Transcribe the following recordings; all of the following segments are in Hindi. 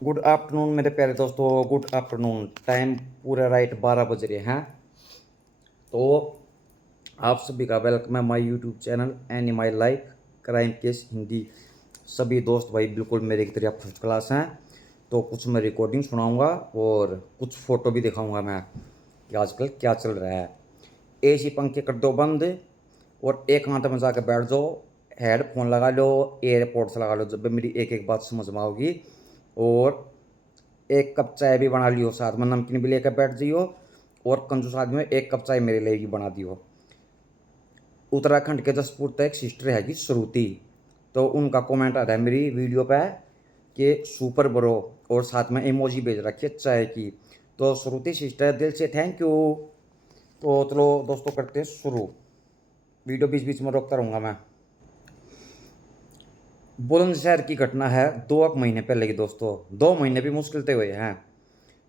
गुड आफ्टरनून मेरे प्यारे दोस्तों, गुड आफ्टरनून। टाइम पूरा राइट 12 बज रहे हैं। तो आप सभी का वेलकम है my YouTube channel and my life crime case Hindi. सभी दोस्त भाई बिल्कुल मेरे की तरह फर्स्ट क्लास हैं। तो कुछ मैं रिकॉर्डिंग सुनाऊंगा और कुछ फ़ोटो भी दिखाऊंगा मैं कि आजकल क्या चल रहा है। एसी पंखे कर दो बंद और एक हाथ में जाकर बैठ जाओ, हेडफोन लगा लो, एयरपोर्ट्स लगा लो, जब भी मेरी एक एक बात समझ में आओगी। और एक कप चाय भी बना लियो, साथ में नमकीन भी लेकर बैठ जाइयो। और कंजूस आदमी में एक कप चाय मेरे लिए भी बना दियो। उत्तराखंड के जसपुर तक एक सिस्टर हैगी श्रुति, तो उनका कमेंट आ रहा है मेरी वीडियो पे कि सुपर ब्रो, और साथ में इमोजी भेज रखी है चाय की। तो श्रुति सिस्टर दिल से थैंक यू। तो चलो दोस्तों करते हैं शुरू। वीडियो बीच बीच में रोकता रहूँगा मैं। बुलंदशहर की घटना है 2 महीने पहले की दोस्तों। 2 महीने भी मुश्किल से हुए हैं।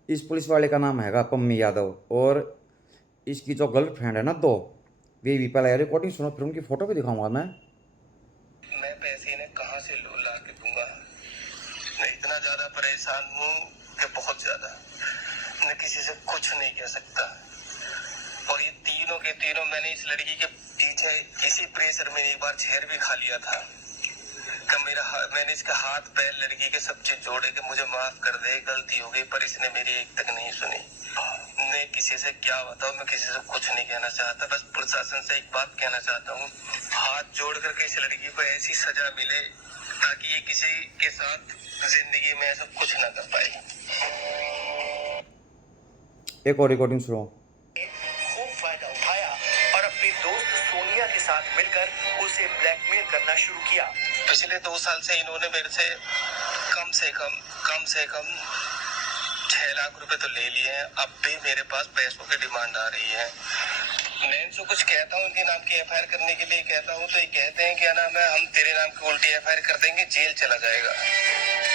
इस पुलिस वाले का नाम हैगा पम्मी यादव, और इसकी जो गर्लफ्रेंड है ना, दो वे भी पहले रिकॉर्डिंग सुनो, फिर उनकी फोटो भी दिखाऊंगा मैं पैसे इन्हें कहाँ से ला के दूंगा। मैं इतना ज्यादा परेशान हूँ कि बहुत ज्यादा। मैं किसी से कुछ नहीं कह सकता। और ये तीनों के तीनों मैंने इस लड़की के पीछे इसी प्रेशर में एक बार झेर भी खा लिया था कि मैंने इसका हाथ पैर लड़की के सब चीज जोड़े कि मुझे माफ कर दे, गलती हो गई, पर इसने मेरी एक तक नहीं सुनी। मैं किसी से क्या बताऊं, मैं किसी से कुछ नहीं कहना चाहता, बस प्रशासन से एक बात कहना चाहता हूँ, हाथ जोड़ करके इस लड़की को ऐसी सजा मिले ताकि ये किसी के साथ जिंदगी में ऐसा कुछ ना कर पाए। एक और रिकॉर्डिंग सुनो। खूब फायदा उठाया और अपनी दोस्त सोनिया के साथ मिलकर उसे ब्लैकमेल करना शुरू किया। पिछले 2 साल से इन्होंने मेरे से कम से कम 6 लाख रुपए तो ले लिए हैं। अब भी मेरे पास पैसों की डिमांड आ रही है। मैं इनसे कुछ कहता हूँ, इनके नाम की एफआईआर करने के लिए कहता हूँ, तो ये कहते हैं क्या नाम है, हम तेरे नाम की उल्टी एफआईआर कर देंगे, जेल चला जाएगा।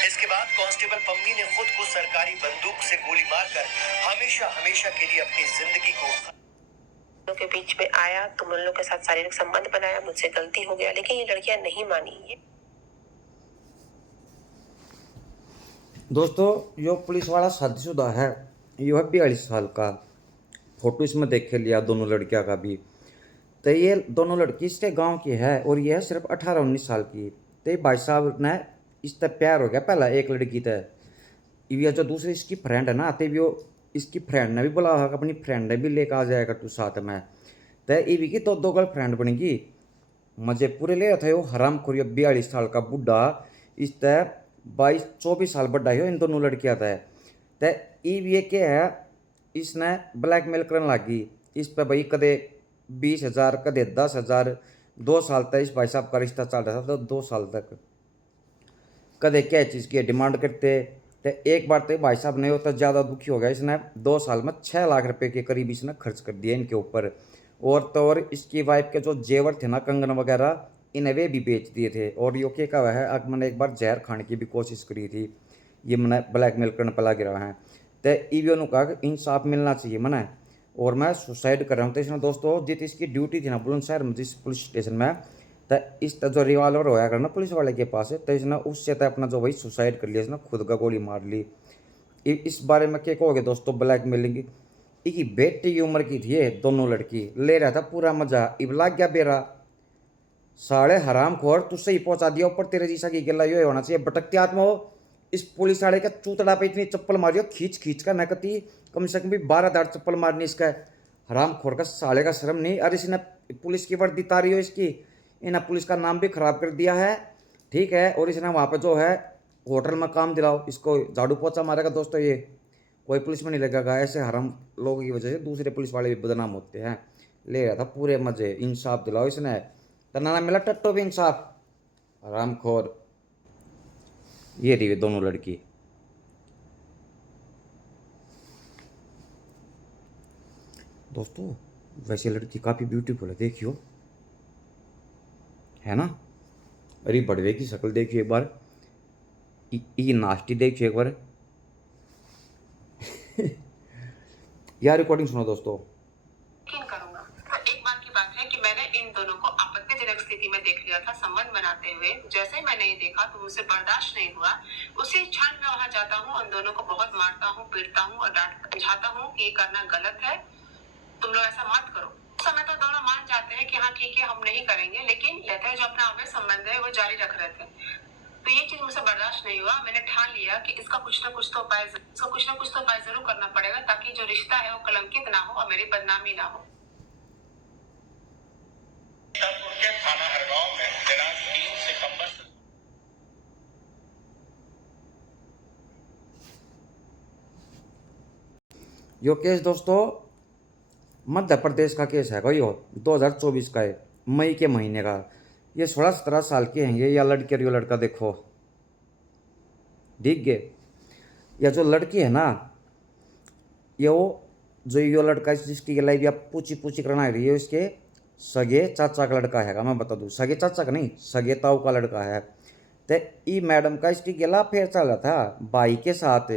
इसके बाद कांस्टेबल पम्मी ने खुद को सरकारी बंदूक से गोली मारकर हमेशा हमेशा के लिए अपनी जिंदगी को के बीच में आया, तुम उन लोग के साथ शारीरिक संबंध बनाया, मुझसे गलती हो गया, लेकिन ये लड़कियां नहीं मानी। दोस्तों यो पुलिस वाला शादीशुदा है, यो है 42 साल का। फोटो इसमें देख के लिया दोनों लड़कियां का भी। तो ये दोनों लड़की इसके गांव की है और ये है सिर्फ 18-19 साल की। तो ये भाई साहब ने इससे प्यार हो गया पहला एक लड़की से। ये जो दूसरी इसकी फ्रेंड है ना, तो वो इसकी फ्रेंड ने भी बोला अपनी फ्रेंड ने भी लेकर आ जाएगा तू साथ में। तो ये की दो दो गर्लफ्रेंड बनेगी, मजे पूरे ले रहा था। वो हराम खोरी 42 साल का बुढ़ा इस तय 22-24 साल बड़ा है इन दोनों लड़कियां था। तो ये क्या है, इसने ब्लैकमेल करने लगी इस पे भाई, कदे 20,000 कदे 10,000। 2 साल तक इस भाई साहब का रिश्ता चल रहा था, तो 2 साल तक कदे क्या चीज़ की डिमांड करते। तो एक बार तो भाई साहब नहीं होता, ज़्यादा दुखी हो गया, इसने 2 साल में 6 लाख रुपए के करीब इसने खर्च कर दिया इनके ऊपर। और तो और इसकी वाइफ के जो जेवर थे ना, कंगन वगैरह, इन्हें वे भी बेच दिए थे। और यो क्या कहा है, अब मैंने एक बार जहर खाने की भी कोशिश करी थी, ये मैंने ब्लैकमेल करने पर लग रहा है। तो ईवीओ ने कहा कि इंसाफ मिलना चाहिए मैंने, और मैं सुसाइड कर रहा हूँ। तो इसने दोस्तों जित इसकी ड्यूटी थी ना बुलंदशहर में जिस पुलिस स्टेशन में, तो इस जो रिवॉल्वर होया करना पुलिस वाले के पास है, तो इसने उससे तो अपना जो भाई सुसाइड कर लिया, इसने खुद का गोली मार ली। इस बारे में क्या कहोगे दोस्तों, ब्लैकमेलिंग की बेटी की उम्र की थी ये दोनों लड़की, ले रहा था पूरा मजा, इब लग गया बेरा। साढ़े हराम खोर तू सही पहुंचा दिया ऊपर, तेरे जैसा की गला यो होना चाहिए भटकती आत्मा हो। इस पुलिस वाले का चूतड़ा पे इतनी चप्पल मारियो खींच खींच कर, नकती कम से कम भी 12 चप्पल मारनी इसका। हराम खोर का साले का शर्म नहीं। अरे इसने पुलिस की वर्दी तारी हो इसकी, इन्हें पुलिस का नाम भी खराब कर दिया है, ठीक है। और इसने वहाँ पे जो है होटल में काम दिलाओ, इसको झाड़ू पोछा मारेगा दोस्तों, ये कोई पुलिस में नहीं लगेगा। ऐसे हराम लोगों की वजह से दूसरे पुलिस वाले भी बदनाम होते हैं। ले रहा था पूरे मजे, इंसाफ दिलाओ इसने, तना मिला टट्टो भी इंसाफ, हराम खोर। ये थी वे दोनों लड़की। दोस्तों वैसे लड़की काफ़ी ब्यूटीफुल है, देखियो, है ना। अरे बड़वे की शक्ल देखियो एक बार, ये नाश्ती देखियो एक बार। यार रिकॉर्डिंग सुनो दोस्तों। यकीन करूंगा। एक बार की बात है कि मैंने इन दोनों को आपत्तिजनक स्थिति में देख लिया था संबंध बनाते हुए। जैसे ही मैंने ये देखा तो मुझसे बर्दाश्त नहीं हुआ उसी क्षण मैं वहां जाता हूँ, उन दोनों को बहुत मारता हूँ, पीटता हूँ और डांट समझाता हूँ कि ये करना गलत है, तुम लोग ऐसा मत करो। उस समय तो दोनों मान जाते हैं कि हाँ ठीक है हम नहीं करेंगे, लेकिन लेते हैं जो अपना अवैध संबंध है वो जारी रख रहे थे। तो ये चीज मुझसे बर्दाश्त नहीं हुआ। मैंने ठान लिया कि इसका कुछ ना कुछ तो उपाय जरूर करना पड़ेगा, ताकि जो रिश्ता है वो कलंकित ना हो और मेरी बदनामी ना हो। सीतापुर के थाना हरगांव में दिनांक 3 सितंबर यो केस दोस्तों मध्य प्रदेश का केस है यो 2024 का है, मई के महीने का। ये 16-17 साल के हैं ये, या लड़की और यो लड़का देखो, ठीक है। या जो लड़की है ना, यो लड़का जिसकी लाइफ या पूछी पूछी करना रही है, इसके सगे चाचा का लड़का है, मैं बता दूं, सगे चाचा का नहीं, सगे ताऊ का लड़का है। ते ई मैडम का इसकी गिला फेर चल रहा था भाई के साथ।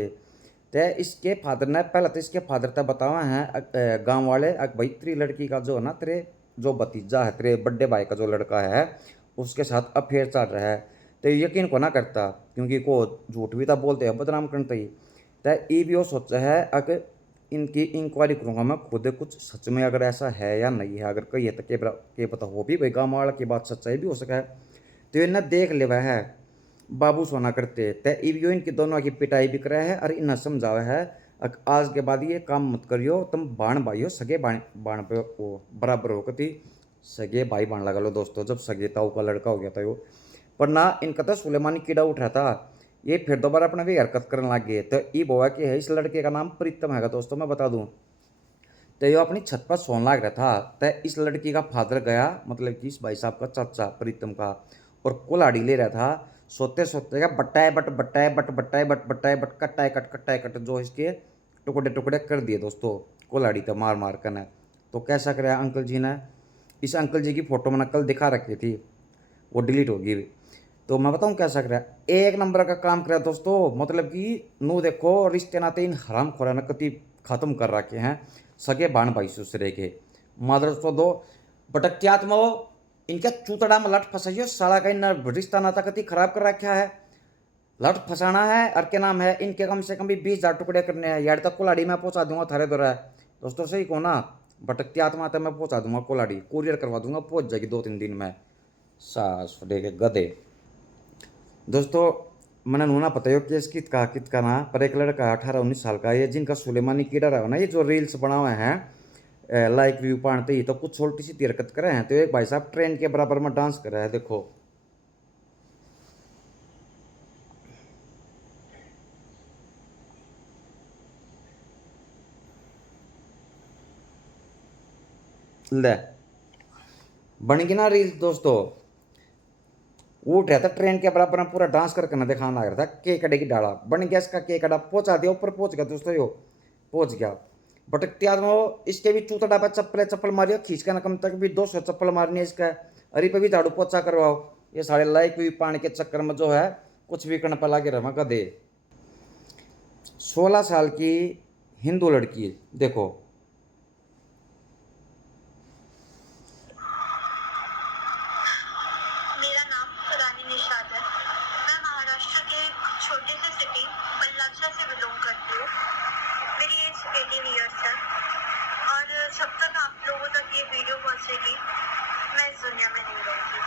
ते इसके फादर ने पहले तो इसके फादर तक बतावा है गांव वाले, भाई तेरी लड़की का जो है ना, तेरे जो भतीजा है, तेरे बड़े भाई का जो लड़का है उसके साथ अफेयर चल रहा है। तो यकीन को ना करता, क्योंकि को झूठ भी था बोलते हैं, बदनाम करते ही। तो ये भी वो सोचा है अगर इनकी इंक्वायरी करूँगा मैं खुद, कुछ सच में अगर ऐसा है या नहीं है, अगर कही है तो के पता हो भी भाई गाँव वाला की बात सच्चाई भी हो सका है। तो इन्हें देख ले वह है बाबू सोना करते तय इवियो इनकी दोनों की पिटाई भी करे है और इन्हें समझावे है आज के बाद ये काम मत करियो, तुम बाण भाइयो सगे बाण पे वो बराबर हो कती सगे भाई बाण लगा लो दोस्तों। जब सगे ताऊ का लड़का हो गया था यो, पर ना इनका तो सुलेमानी कीड़ा उठ रहा था, ये फिर दोबारा अपना भी हरकत करने लग गए। तो ये बोआ कि है इस लड़के का नाम प्रीतम है दोस्तों, मैं बता दूं। तो ये अपनी छत पर सोने लग रहा था, तो इस लड़की का फादर गया, मतलब कि इस भाई साहब का चाचा प्रीतम का, और कुल्हाड़ी ले रहा था। सोते सोते का बट्टाए बट कट्टाए कट जो इसके टुकड़े टुकड़े कर दिए दोस्तों, कुल्हाड़ी तो मार मार कर। तो कैसा कराया अंकल जी ने, इस अंकल जी की फोटो मैंने कल दिखा रखी थी, वो डिलीट होगी। तो मैं बताऊँ कैसा कराया, एक नंबर का काम कराया दोस्तों। मतलब कि नू देखो रिश्ते नाते इन हराम खोरा ने कति खत्म कर रखे हैं, सगे बाण भाई सुसरे के मादर तो दो भटक्यात में वो इनके चूतड़ा में लट फंसाइयो साला का इन रिश्ता नाता कति खराब कर रखा है। लट फंसाना है और क्या नाम है, इनके कम से कम भी 20,000 टुकड़े करने हैं यार। तक कुल्हाड़ी में पहुंचा दूंगा थारे द्वारा दोस्तों, सही को ना, भटकती आत्मा तक मैं पहुंचा दूंगा, कुल्हाड़ी कुरियर करवा दूंगा, पहुंच जाएगी 2-3 दिन में। सास फटे के गधे दोस्तों। मैंने नूना पता है केस कित का ना, पर एक लड़का है 18-19 साल का, ये जिनका सुलेमानी कीड़ा रहा ना, ये जो रील्स बना हुए हैं लाइक व्यू पाते ही, तो कुछ छोटी सी हरकत करे हैं। तो एक भाई साहब ट्रेन के बराबर में डांस कर रहे हैं, देखो। ले बन गई ना रील्स दोस्तों, उठ रहा था ट्रेन के बराबर में पूरा डांस करके ना दिखाना लग रहा था, केकड़े की डाला बन गया इसका, केकड़ा पहुंचा दिया ऊपर, पहुंच गया दोस्तों, यो पहुंच गया। भटकती आदमी इसके भी चूतड़ा पर चप्पल मारियो खींच के ना, कम तक भी 200 चप्पल मारनी है इसका, अरे पे भी झाड़ू पोछा करवाओ। ये सारे लाइक भी पानी के चक्कर में जो है कुछ भी करने पर लागे रहा गधे। 16 साल की हिंदू लड़की देखो, मेरा नाम रानी निषाद है। मैं महाराष्ट्र के छोटे से सिटी पल्लाचा से बिलोंग करती हूँ। मेरी एज 18 ईयर्स है और जब तक आप लोगों तक ये वीडियो पहुँचेगी मैं इस दुनिया में नहीं रहूँगी।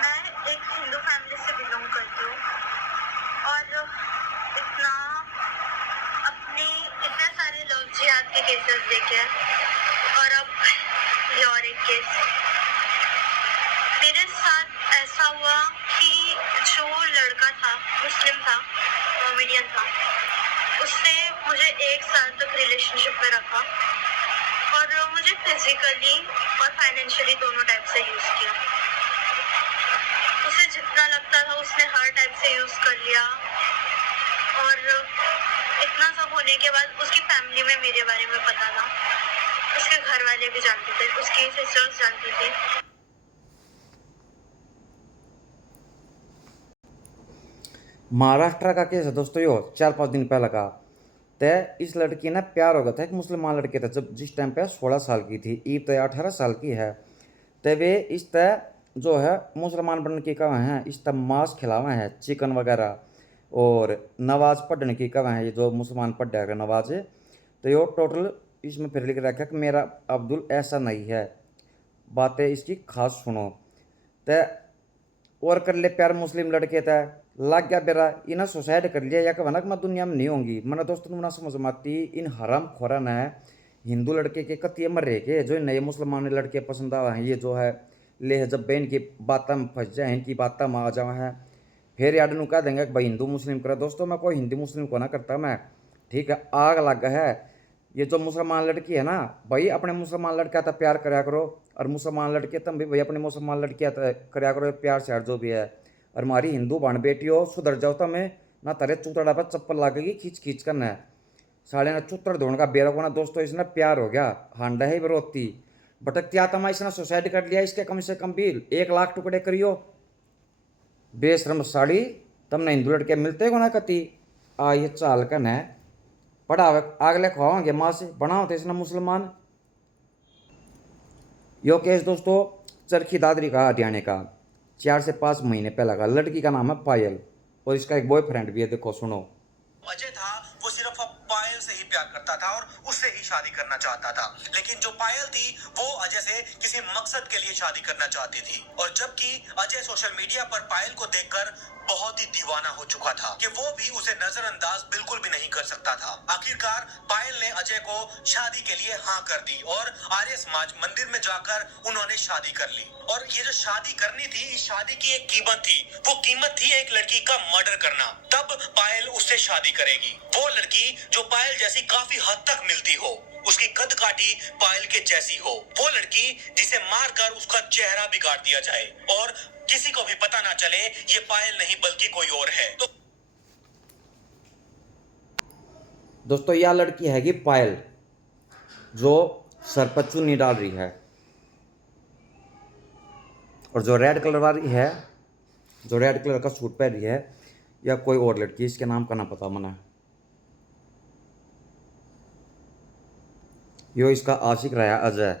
मैं एक हिंदू फैमिली से बिलोंग करती हूँ और इतने सारे लव जिहाद के केसेस देखे हैं और अब ये और एक केस। मेरे साथ ऐसा हुआ कि जो लड़का था मुस्लिम था, कॉमेडियन था, उसने मुझे 1 साल तक रिलेशनशिप में रखा और मुझे फिजिकली और फाइनेंशियली दोनों टाइप से यूज़ किया। उसे जितना लगता था उसने हर टाइप से यूज़ कर लिया और इतना सब होने के बाद उसकी फैमिली में मेरे बारे में पता था, उसके घर वाले भी जानते थे, उसकी सिस्टर्स जानती थी। महाराष्ट्र का केस है दोस्तों, यो 4-5 दिन पहले का। तय इस लड़की ने प्यार हो गया था एक मुसलमान लड़के था, जब जिस टाइम पे 16 साल की थी, ईब तय 18 साल की है। तय वे इस तय जो है मुसलमान बनने की कवा है, इस तब मांस खिलावा है, चिकन वगैरह, और नमाज पढ़ने की कवा है, ये जो मुसलमान पढ़ जाएगा नमाज। तो ये टोटल इसमें फिर लिख रखा कि मेरा अब्दुल ऐसा नहीं है, बातें इसकी खास सुनो। तो और कर ले प्यार मुस्लिम लड़के तय लग गया बेरा, इन्हें सुसाइड कर लिया या कहा मैं दुनिया में नहीं होंगी। मैंने दोस्तों ना समझ में आती इन हराम खोरा ने हिंदू लड़के के कतिये मर रहे के जो नए मुसलमान लड़के पसंद आ हैं, ये जो है ले जब बहन की बातें में फंस जाए, इनकी बातें में आ जाए हैं, फिर यार नू कह देंगे कि भाई हिंदू मुस्लिम करा। दोस्तों मैं कोई हिंदू मुस्लिम को ना करता मैं, ठीक है, आग लग है। ये जो मुसलमान लड़की है ना भाई, अपने मुसलमान लड़का तो प्यार कराया करो, और मुसलमान लड़के तुम भी भाई अपने मुसलमान लड़कियाँ कराया करो प्यार से जो भी है। और हमारी हिंदू बहन बेटी हो सुधर जाओ तो मैं ना तेरे चूतड़ा पर चप्पल लगेगी खींच खींच करना है, साढ़े ना चूतड़ धोने का बेरा को ना। दोस्तों इसने प्यार हो गया, हांडा है विरोधी भटकती आत्मा, इसने सुसाइड कर लिया, इसके कम से कम भी 1 लाख टुकड़े करियो। बेशरम साड़ी तमने हिंदू लड़के मिलते को ना कति आ ये चाल कन है पढ़ावे आगले खुआओगे माँ से बनाओ थे इसने मुसलमान। यो केस दोस्तों चरखी दादरी का हरियाणा का 4 से 5 महीने पहला का। लड़की का नाम है पायल और इसका एक बॉयफ्रेंड भी है, देखो सुनो। अजय था वो सिर्फ पायल से ही प्यार करता था और उससे ही शादी करना चाहता था, लेकिन जो पायल थी वो अजय से किसी मकसद के लिए शादी करना चाहती थी। और जबकि अजय सोशल मीडिया पर पायल को देखकर बहुत ही दीवाना हो चुका था कि वो भी उसे नजरअंदाज बिल्कुल भी नहीं कर सकता था। आखिरकार पायल ने अजय को शादी के लिए हाँ कर दी और आर्य समाज मंदिर में जाकर उन्होंने शादी कर ली। और ये जो शादी करनी थी, इस शादी की एक कीमत थी, वो कीमत थी एक लड़की का मर्डर करना। तब पायल उससे शादी करेगी, वो लड़की जो पायल जैसी काफी हद तक मिलती हो, उसकी कद काठी पायल के जैसी हो, वो लड़की जिसे मारकर उसका चेहरा बिगाड़ दिया जाए और किसी को भी पता ना चले ये पायल नहीं बल्कि कोई और है। तो दोस्तों यह लड़की हैगी पायल जो सर पर चुन्नी डाल रही है, और जो रेड कलर वाली है, जो रेड कलर का सूट पहन रही है, या कोई और लड़की, इसके नाम का ना पता मना। यो इसका आशिक रहा अजय।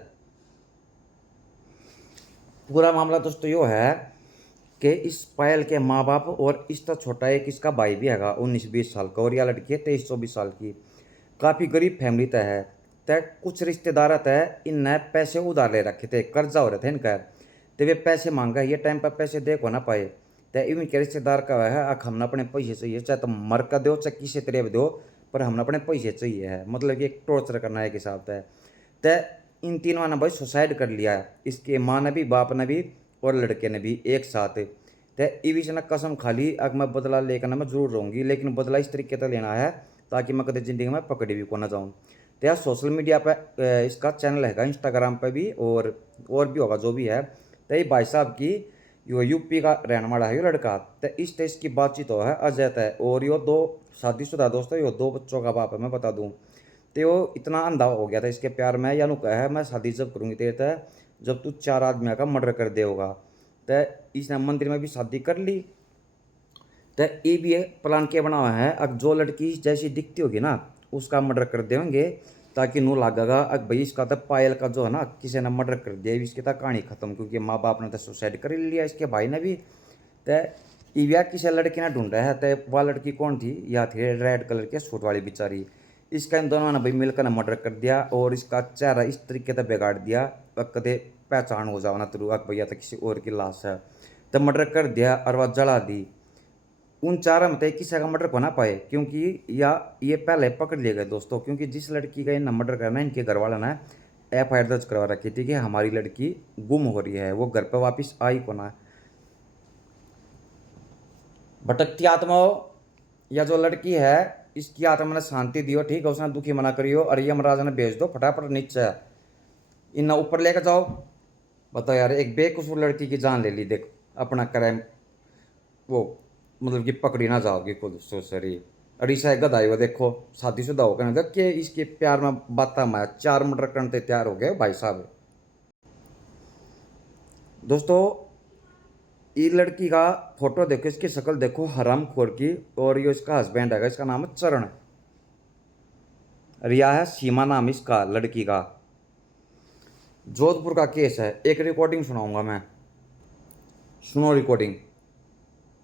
पूरा मामला दोस्तों यो है कि इस पायल के माँ बाप और इसका छोटा एक इसका भाई भी हैगा 19-20 साल का, और यह लड़की है 23-24 साल की। काफ़ी गरीब फैमिली तय है, तय कुछ रिश्तेदार तय इनने पैसे उधार ले रखे थे, कर्जा हो रहे थे इनका, तो वे पैसे मांगा, ये टाइम पर पैसे दे को ना पाए। तो इनके रिश्तेदार का है अख हमने अपने पैसे चाहिए, चाहे तुम मर कर दो चाहे किसी तरह दो, पर हमने अपने पैसे चाहिए है, मतलब कि एक टॉर्चर करना है एक हिसाब से। तो इन तीनों ने भाई सुसाइड कर लिया है, इसके माँ ने भी, बाप ने भी और लड़के ने भी एक साथ। तो इस ने कसम खा ली अगर मैं बदला लेकर ना मैं जरूर रहूँगी, लेकिन बदला इस तरीके से लेना है ताकि मैं कभी ज़िंदगी में पकड़ी भी को ना जाऊँ। तो यार सोशल मीडिया पर इसका चैनल है इंस्टाग्राम पर भी और भी होगा जो भी है। तो ये भाई साहब की यो यूपी का रहने वाला है यो लड़का। तो इस देश की बातचीत हो है अजय तय, और यो 2 शादीशुदा दोस्तों, यो 2 बच्चों का बाप है मैं बता दूं। तो वो इतना अंधा हो गया था इसके प्यार में, या नु कहा है मैं शादी जब करूँगी तेरे तय जब तू 4 आदमियों का मर्डर कर दे होगा। तो इसने मंदिर में भी शादी कर ली। तो ये भी प्लान क्या बना हुआ है, अब जो लड़की जैसी दिखती होगी ना उसका मर्डर कर देंगे ताकि नू लागेगा अब भाई इसका तो पायल का जो है ना किसी ने मर्डर कर दिया, इसकी तो कहानी खत्म, क्योंकि माँ बाप ने तो सुसाइड कर लिया, इसके भाई ने भी। तो इविया किसी लड़की ने ढूंढ रहा है, तो वह लड़की कौन थी, या थी रेड कलर के सूट वाली बेचारी। इसका इन दोनों ने भाई मिलकर मर्डर कर दिया और इसका चेहरा इस तरीके से बिगाड़ दिया कदे पहचान हो जाओ ना तुरु भैया तो किसी और की लाश है। तो मर्डर कर दिया और वह जला दी। उन 4 में किसी का मर्डर बना पाए, क्योंकि या ये पहले पकड़ लिए गए दोस्तों, क्योंकि जिस लड़की का इन्हें मर्डर करना है इनके घर वाला ने FIR दर्ज करवा रखी थी कि हमारी लड़की गुम हो रही है, वो घर पर वापस आई को ना। भटकती आत्माओं या जो लड़की है इसकी आत्मा ने शांति दियो, ठीक है, उसने दुखी मना करियो और यमराज ने भेज दो फटाफट नीचे, इन्हें ऊपर लेकर जाओ। बताओ यार, एक बेकसूर लड़की की जान ले ली, देख अपना क्राइम वो मतलब कि पकड़ी ना जाओगी खुद सॉरी। अड़ीसा गधा हुआ देखो शादीशुदा होकर ना कि इसके प्यार में बाता माया 4 मर्डर करने तैयार हो गए भाई साहब। दोस्तों ये लड़की का फोटो देखो, इसकी शक्ल देखो हराम खोर की, और ये इसका हस्बैंड है, इसका नाम है चरण, रिया है सीमा नाम इसका लड़की का। जोधपुर का केस है, एक रिकॉर्डिंग सुनाऊंगा मैं। सुनो रिकॉर्डिंग।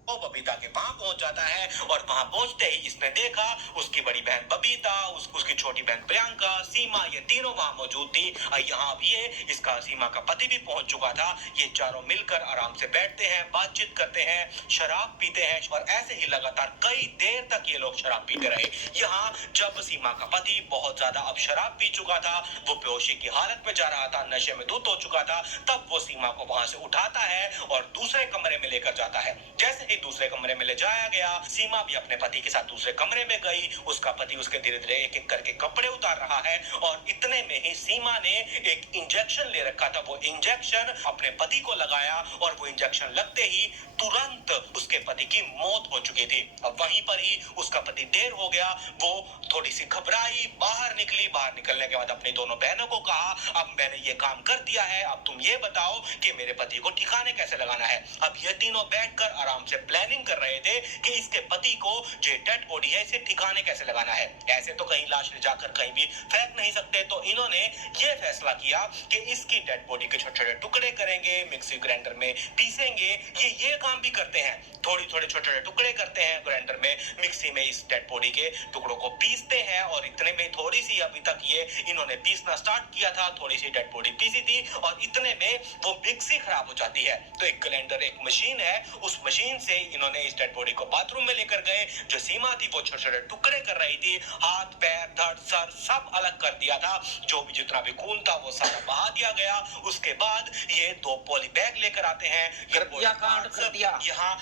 वो बबीता के वहां पहुंच जाता है और वहां पहुंचते ही इसने देखा उसकी बड़ी बहन बबीता, उसकी छोटी बहन प्रियंका, सीमा, ये तीनों वहां मौजूद थी। और यहाँ अब ये इसका सीमा का पति भी पहुंच चुका था। ये चारों मिलकर आराम से बैठते हैं, बातचीत करते हैं, शराब पीते हैं और ऐसे ही लगातार कई देर तक ये लोग शराब पीते रहे। यहाँ जब सीमा का पति बहुत ज्यादा अब शराब पी चुका था, वो बेहोशी की हालत में जा रहा था, नशे में धुत हो चुका था, तब वो सीमा को वहां से उठाता है और दूसरे कमरे में लेकर जाता है। जैसे ही दूसरे कमरे में ले जाया गया, सीमा भी अपने पति के साथ दूसरे कमरे में गई। उसका पति उसके धीरे धीरे एक एक करके कपड़े उतार रहा है और इतने में ही सीमा ने एक इंजेक्शन ले रखा था। वो इंजेक्शन अपने पति को लगाया और वो इंजेक्शन लगते ही तुरंत उसके पति की मौत हो चुकी थी। अब वहीं पर ही उसका पति ढेर हो गया। वो थोड़ी सी घबराई, बाहर निकली। बाहर निकलने के बाद अपनी दोनों बहनों को कहा, अब मैंने ये काम कर दिया है, अब तुम ये बताओ कि मेरे पति को ठिकाने कैसे लगाना है। अब ये तीनों बैठकर आराम से प्लानिंग कर रहे थे कि इसके पति को जो डेड बॉडी है इसे ठिकाने कैसे लगाना है। ऐसे तो कहीं लाश ले जाकर कहीं भी फेंक नहीं सकते, तो इन्होंने ये फैसला किया कि इसकी डेड बॉडी के छोटे छोटे टुकड़े करेंगे, मिक्सी ग्राइंडर में पीसेंगे। ये काम भी करते हैं, थोड़ी थोड़े छोटे छोटे टुकड़े करते हैं ग्राइंडर में, मिक्सी में इस डेड बॉडी के टुकड़ों को पीसते हैं। और इतने में थोड़ी सी अभी तक ये इन्होंने पीसना स्टार्ट किया था, थोड़ी सी डेड बॉडी पीसी थी और इतने में वो मिक्सी खराब हो जाती है। तो एक ग्राइंडर, एक मशीन है, उस मशीन से इन्होंने इस डेड बॉडी को बाथरूम में लेकर गए। जो सीमा थी वो छोटे छोटे टुकड़े कर रही थी, हाथ पैर धड़ सर सब अलग कर दिया था। जो भी जितना भी खून था वो सारा बहा दिया गया। उसके बाद ये 2 पॉली बैग लेकर आते हैं। ये कांड कर दिया। यहाँ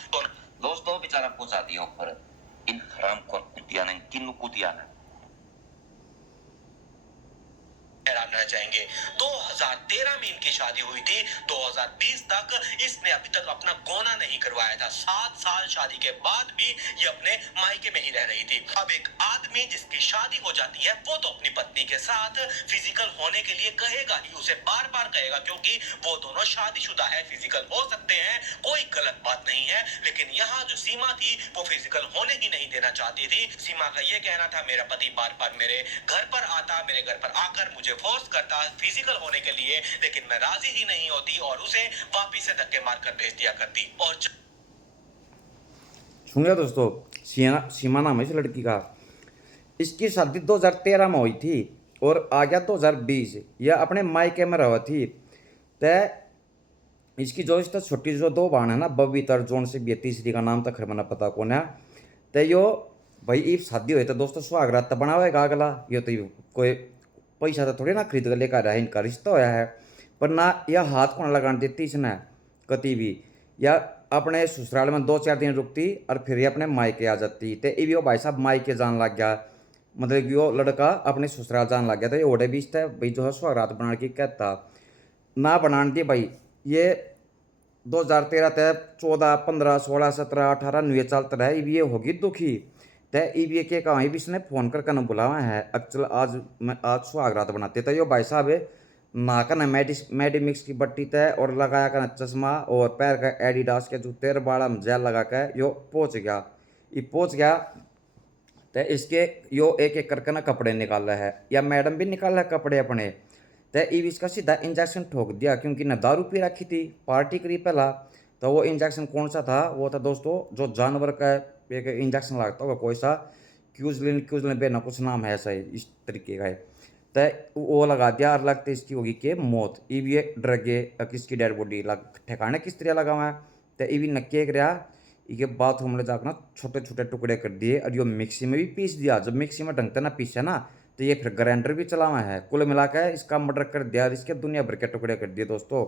दोस्तों बिचारा पहुंचा दिया ऊपर इन हराम को कुतिया ने किन्नु कुतिया ने हैरान रह जाएंगे। 2013 में इनकी शादी हुई थी, 2020 तक इसने अभी तक अपना गौना नहीं करवाया था। 7 साल शादी के बाद भी ये अपने मायके में ही रह रही थी। अब एक आदमी जिसकी शादी हो जाती है वो तो अपनी पत्नी के साथ फिजिकल होने के लिए कहेगा ही, उसे बार बार कहेगा, क्योंकि वो दोनों शादीशुदा है, फिजिकल हो सकते हैं, कोई गलत बात नहीं है। लेकिन यहाँ जो सीमा थी वो फिजिकल होने ही नहीं देना चाहती थी। सीमा का ये कहना था, मेरा पति बार बार मेरे घर पर आता, मेरे घर पर आकर मुझे फोर्स करता फिजिकल होने के लिए, लेकिन मैं राजी ही नहीं होती और उसे वापिस से धक्के मारकर भेज दिया करती। और सुनिए दोस्तों, सीमा नाम है इस लड़की का। इसकी शादी 2013 में हुई थी और आ गया 2020। यह अपने मायके में रही थी। तय इसकी जो इस छोटी जो 2 बहन है ना, बबीता और जोन से भी, तीसरी का नाम तक मैंने पता कौन है। तो यो भाई ये शादी हुई तो दोस्तों सुहागरात बनावेगा अगला। ये तो कोई पैसा तो थोड़ी ना खरीद कर लेकर आया, इनका रिश्ता होया है। पर ना यह हाथ कौन लगाने देती इसने कति भी, या अपने ससुराल में 2-4 दिन रुकती और फिर ये अपने मायके आ जाती। तो ये वो भाई साहब मायके जान लग गया, मतलब कि वो लड़का अपने ससुराल जान लग गया। तो ये ओडे बीच था भाई जो है सुहागरात बनाने की कहता ना बनाने दी भाई। ये 2013 तक 14, 15, 16, 17, 18, 19 चलता रहा। ये होगी दुखी। तय ईवीए के कहा इसने फ़ोन करके न बुलावा है। एक्चुअल आज सुहागरात बनाते थे। यो भाई साहब ना का न मेडिमिक्स की बट्टी तय और लगाया का न चश्मा और पैर का एडिडास के जूते बाड़ा में जेल लगा के यो पहुँच गया। ये पहुँच गया तो इसके यो एक एक करके ना कपड़े निकाल रहा है, या मैडम भी निकाल रहा है कपड़े अपने। तो इसका सीधा इंजेक्शन ठोक दिया, क्योंकि न दारू पी रखी थी, पार्टी करी पहला। तो वो इंजेक्शन कौन सा था? वो था दोस्तों जो जानवर का एक इंजेक्शन लगता होगा, कोई सा क्यूजलिन बेना कुछ नाम है ऐसा ही, इस तरीके का है। तो वो लगा दिया और लगते इसकी होगी कि मौत। ये भी डर गए किसकी डेड बॉडी ठिकाने किस तरह लगा हुआ है। तो ये भी नक्के रहा, ये बाथरूम में जाकर ना छोटे छोटे टुकड़े कर दिए और यो मिक्सी में भी पीस दिया। जब मिक्सी में ढंग से ना पीसे ना तो ये फिर ग्राइंडर भी चला हुआ है। कुल मिलाकर इसका मर्डर कर दिया, इसके दुनिया भर के टुकड़े कर दिए दोस्तों।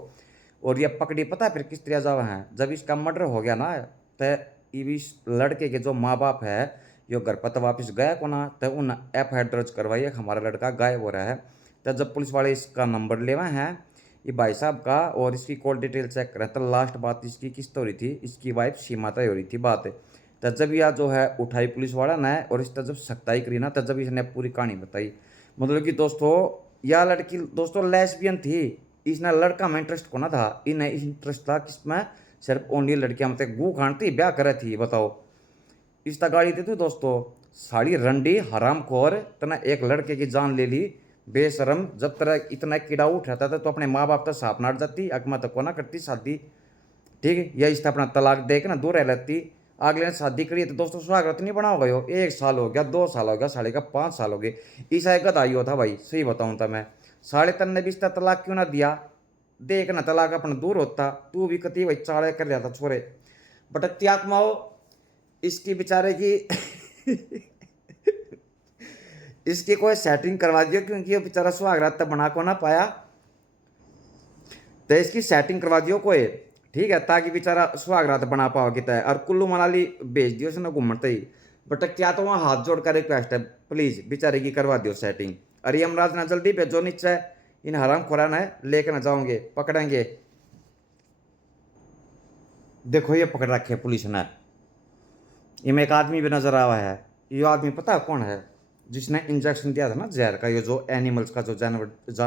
और ये पकड़ी पता है फिर किस तरह जावा है? जब इसका मर्डर हो गया ना तो इस लड़के के जो माँ बाप है यो घर पर तो वापस गया को ना, तो उन FIR दर्ज करवाई हमारा लड़का गायब हो रहा है। तो जब पुलिस वाले इसका नंबर लेवा हैं ये भाई साहब का और इसकी कॉल डिटेल चेक करें तो लास्ट बात इसकी किस तो हो रही थी, इसकी वाइफ सीमा तय हो रही थी बात। तो जब यह जो है उठाई पुलिस वाला ने और इस जब सख्ताई करी ना, तब जब इसने पूरी कहानी बताई। मतलब कि दोस्तों यह लड़की दोस्तों लेस्बियन थी। इसने लड़का में इंटरेस्ट को ना था, इन्हें इंटरेस्ट था किसमें? सिर्फ ओनली लड़कियां मतलब गू खानती ब्याह करे थी। बताओ इस गाड़ी थी दोस्तों साड़ी रंडी हरामखोर, तना एक लड़के की जान ले ली बेशरम। जब तरह इतना कीड़ा उठ रहा था तो अपने माँ बाप तो साफ नाट जाती, अकमा तो को ना करती शादी। ठीक है, या इसने अपना तलाक दे के ना दूर रह लेती, अगले ने शादी करी तो दोस्तों स्वागत नहीं बना होगा। 1 साल हो गया, 2 साल हो गया, साढ़े का 5 साल हो गए, ईसा एक गदाइयो था भाई, सही बताऊं तो मैं। साढ़े तन ने भी इसका तलाक क्यों ना दिया, देख ना तलाक अपना दूर होता, तू भी कती भाई चाड़े कर लिया था छोरे। बट त्यात्माओ इसकी बेचारे की इसकी कोई सेटिंग करवा दियो, क्योंकि ये बेचारा सुहागरात तक बना को ना पाया, तो इसकी सेटिंग करवा दियो कोई, ठीक है, ताकि बेचारा सुहागरात बना पाओ कि तय। और कुल्लू मनाली भेज दियो उसने घूमते ही। बट क्या तो वहाँ हाथ जोड़ कर रिक्वेस्ट है, प्लीज बेचारे की करवा दियो सेटिंग। अरे यमराज ना जल्दी भेजो नीचे, इन हराम खुरान है लेकर ना जाओगे, पकड़ेंगे। देखो ये पकड़ रखे पुलिस ने, इनमें एक आदमी भी नजर आवा है। ये आदमी पता है कौन है, जिसने इंजेक्शन दिया था ना जहर का, ये जो एनिमल्स का जो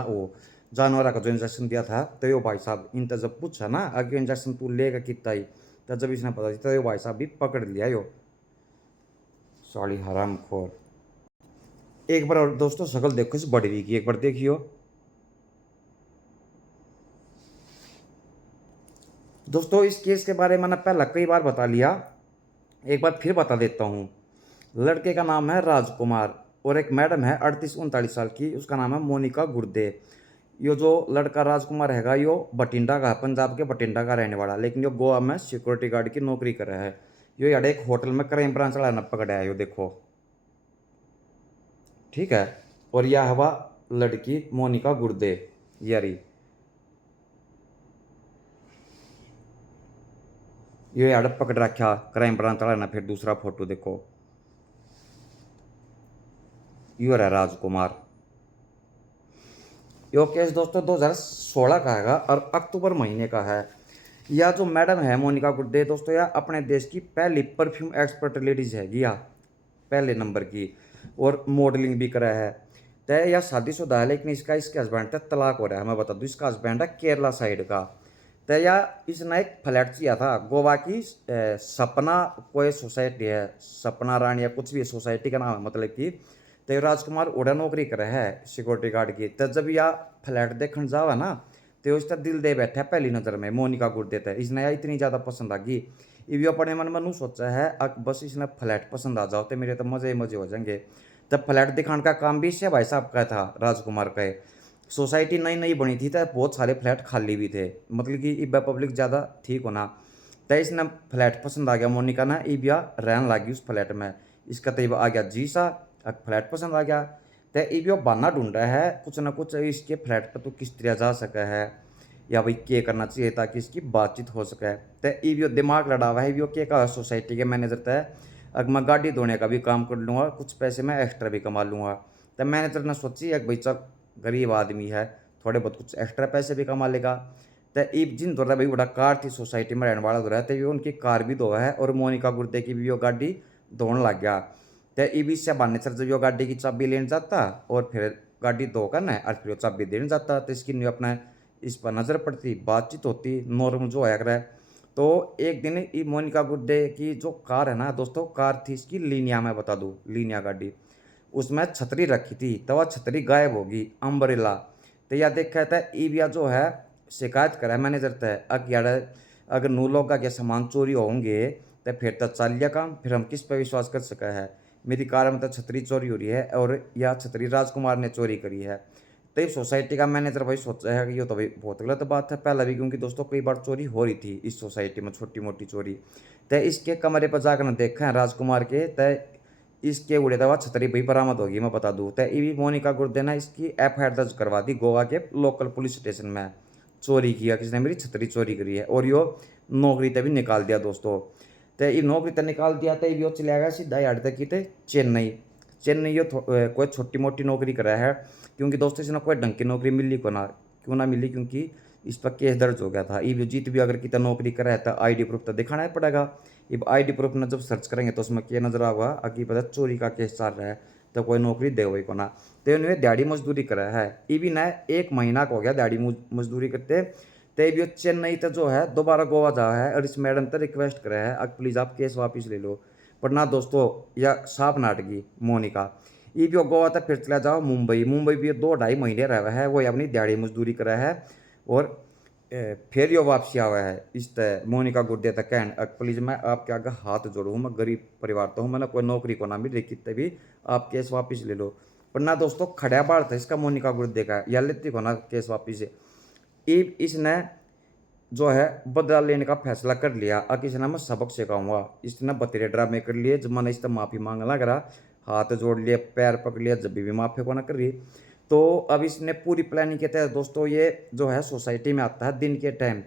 वो जानवर का जो इंजेक्शन दिया था। तो यो भाई साहब इनसे जब पूछा ना आगे इंजेक्शन तू लेगा कितना ही, तब जब इसने पता चला, यो भाई साहब भी पकड़ लिया यो साली हराम खोर। एक बार और दोस्तों शक्ल देखो इस बड़वी की, एक बार देखियो दोस्तों। इस केस के बारे में मैंने पहले कई बार बता लिया, एक बार फिर बता देता हूँ। लड़के का नाम है राजकुमार और एक मैडम है 38-39 साल की, उसका नाम है मोनिका गुर्दे। यो जो लड़का राजकुमार हैगा यो बठिंडा का, पंजाब के बठिंडा का रहने वाला, लेकिन यो गोवा में सिक्योरिटी गार्ड की नौकरी कर रहा है। यो यार एक होटल में क्राइम ब्रांच वाला न पकड़ा है यो देखो, ठीक है। और यह हवा लड़की मोनिका गुर्दे यारी, ये यार पकड़ रखा क्राइम ब्रांच वाला ना। फिर दूसरा फोटो देखो, यो है राजकुमार। यो केस दोस्तों 2016 का हैगा और अक्टूबर महीने का है। यह जो मैडम है मोनिका गुर्दे दोस्तों, यह अपने देश की पहली परफ्यूम एक्सपर्ट लेडीज हैगी, या पहले नंबर की, और मॉडलिंग भी करा है। तय यह शादीशुदा है, लेकिन इसके हस्बैंड तक तलाक हो रहा है। मैं बता दूँ इसका हस्बैंड है केरला साइड का। तो यह इसने एक फ्लैट चाहिए था गोवा की, सपना कोई सोसाइटी है, सपना रानी या कुछ भी सोसाइटी का नाम है, मतलब कि। तो राजकुमार उड़ा नौकरी करे है सिक्योरिटी गार्ड की। तो जब यह फ्लैट देखने जावा ना, तो उसका दिल दे बैठा पहली नज़र में मोनिका गुर्दे थे। इसने यह इतनी ज़्यादा पसंद आ गई, इवी अपने मन में नू सोचा है अब बस इसने फ्लैट पसंद आ जाओ तो मेरे तो मज़े ही मज़े हो जाएंगे। तब फ्लैट दिखाने का काम भी इससे भाई साहब का था, राजकुमार का। सोसाइटी नई नई बनी थी तो बहुत सारे फ्लैट खाली भी थे, मतलब कि इब पब्लिक ज़्यादा ठीक होना। तो इसने फ्लैट पसंद आ गया मोनिका ना, इब या रहने लगी उस फ्लैट में। इसका तो आ गया जी सा, अब फ्लैट पसंद आ गया। तो इब यो बहाना ढूंढ रहा है कुछ ना कुछ, इसके फ्लैट पर तो किस तरह जा सका है, या भाई क्या करना चाहिए ताकि इसकी बातचीत हो सके। तो इब यो दिमाग लड़ा हुआ है, इब यो क्या कहा सोसाइटी के मैनेजर तय, अब मैं गाड़ी धोने का भी काम कर लूँगा, कुछ पैसे मैं एक्स्ट्रा भी कमा लूँगा। तो मैनेजर ने सोची एक भाई चल गरीब आदमी है, थोड़े बहुत कुछ एक्स्ट्रा पैसे भी कमा लेगा। तो इब जिन दौरा भाई बड़ा कार थी सोसाइटी में रहने वाला दौरा, तो ये उनकी कार भी धोआ है और मोनिका गुर्दे की भी वो गाड़ी धोने लग गया। तो इब इससे बहाने सर जब वो गाड़ी की चाबी लेने जाता और फिर गाड़ी धो कर ना और फिर वो चाबी देने जाता, तो इसकी अपना इस पर नज़र पड़ती, बातचीत होती, नॉर्मल जो है करे। तो एक दिन ये मोनिका गुर्दे की जो कार है ना दोस्तों, कार थी इसकी लीनिया, मैं बता दूँ लीनिया गाड़ी, उसमें छतरी रखी थी, तो वह छतरी गायब होगी, अम्ब्रेला। तो यह देखा था ईबिया जो है शिकायत करा मैनेजर तय, अगर नू लोग का क्या सामान चोरी होंगे तो फिर तो चल लिया काम, फिर हम किस पर विश्वास कर सका है। मेरी कार में तो छतरी चोरी हो रही है और यह छतरी राजकुमार ने चोरी करी है। तो सोसाइटी का मैनेजर भाई सोचा है कि ये तो भाई बहुत गलत बात है, पहले भी क्योंकि दोस्तों कई बार चोरी हो रही थी इस सोसाइटी में, छोटी मोटी चोरी। तो इसके कमरे पर जाकर देखा है राजकुमार के, तो इसके उड़े दवा छतरी भाई बरामद होगी, मैं बता दूँ। तो ये मोनिका गुर्दे ने इसकी एफआईआर दर्ज करवा दी गोवा के लोकल पुलिस स्टेशन में, चोरी किया किसने, मेरी छतरी चोरी करी है। और यो नौकरी तक भी निकाल दिया दोस्तों। तो ये नौकरी तक निकाल दिया, तो ये चले गया सीधा यार तक की चेन्नई। चेन्नई यो कोई छोटी मोटी नौकरी करा है, क्योंकि दोस्तों इसने कोई ढंग की नौकरी मिली को ना, क्यों ना मिली, क्योंकि इस पर केस दर्ज हो गया था। ये जीत भी अगर कितना नौकरी करा है तो आईडी प्रूफ तो दिखाना ही पड़ेगा। अब आईडी प्रूफ में जब सर्च करेंगे तो उसमें क्या नजर आएगा, अगर पता चोरी का केस चल रहा है तो कोई नौकरी दे हुई को ना। तो इन्होंने दिहाड़ी मजदूरी करा है, ये भी ना 1 महीना का हो गया दिहाड़ी मजदूरी करते। तो ये चेन्नई तो जो है दोबारा गोवा जा है और इस मैडम तो रिक्वेस्ट करा है अब प्लीज़ आप केस वापस ले लो, पर ना दोस्तों यह साफ नाटकी मोनिका। ये भी गोवा तक फिर चला जाओ मुंबई, मुंबई भी 2-2.5 महीने रहा है, वो अपनी दिहाड़ी मजदूरी करा है और फिर यो वापसी आवा है इस तरह मोनिका गुड्डे तक कहन प्लीज मैं आपके आगे हाथ जोड़ू, मैं गरीब परिवार तो हूँ, मैंने कोई नौकरी को ना मिल रही, कितने भी आप केस वापस ले लो। पर ना दोस्तों खड़ा बाढ़ था इसका मोनिका गुड्डे का, या लेती को ना केस वापस। इसने जो है बदला लेने का फैसला कर लिया। अब इसने मैं सबक सिखाऊंगा। इसने बतेरे ड्रामे कर लिए, जब मैंने इससे माफ़ी मांगने लग रहा, हाथ जोड़ लिए, पैर पकड़ लिया, जब भी माफ़ी को ना कर रही। तो अब इसने पूरी प्लानिंग के तहत दोस्तों ये जो है सोसाइटी में आता है दिन के टाइम।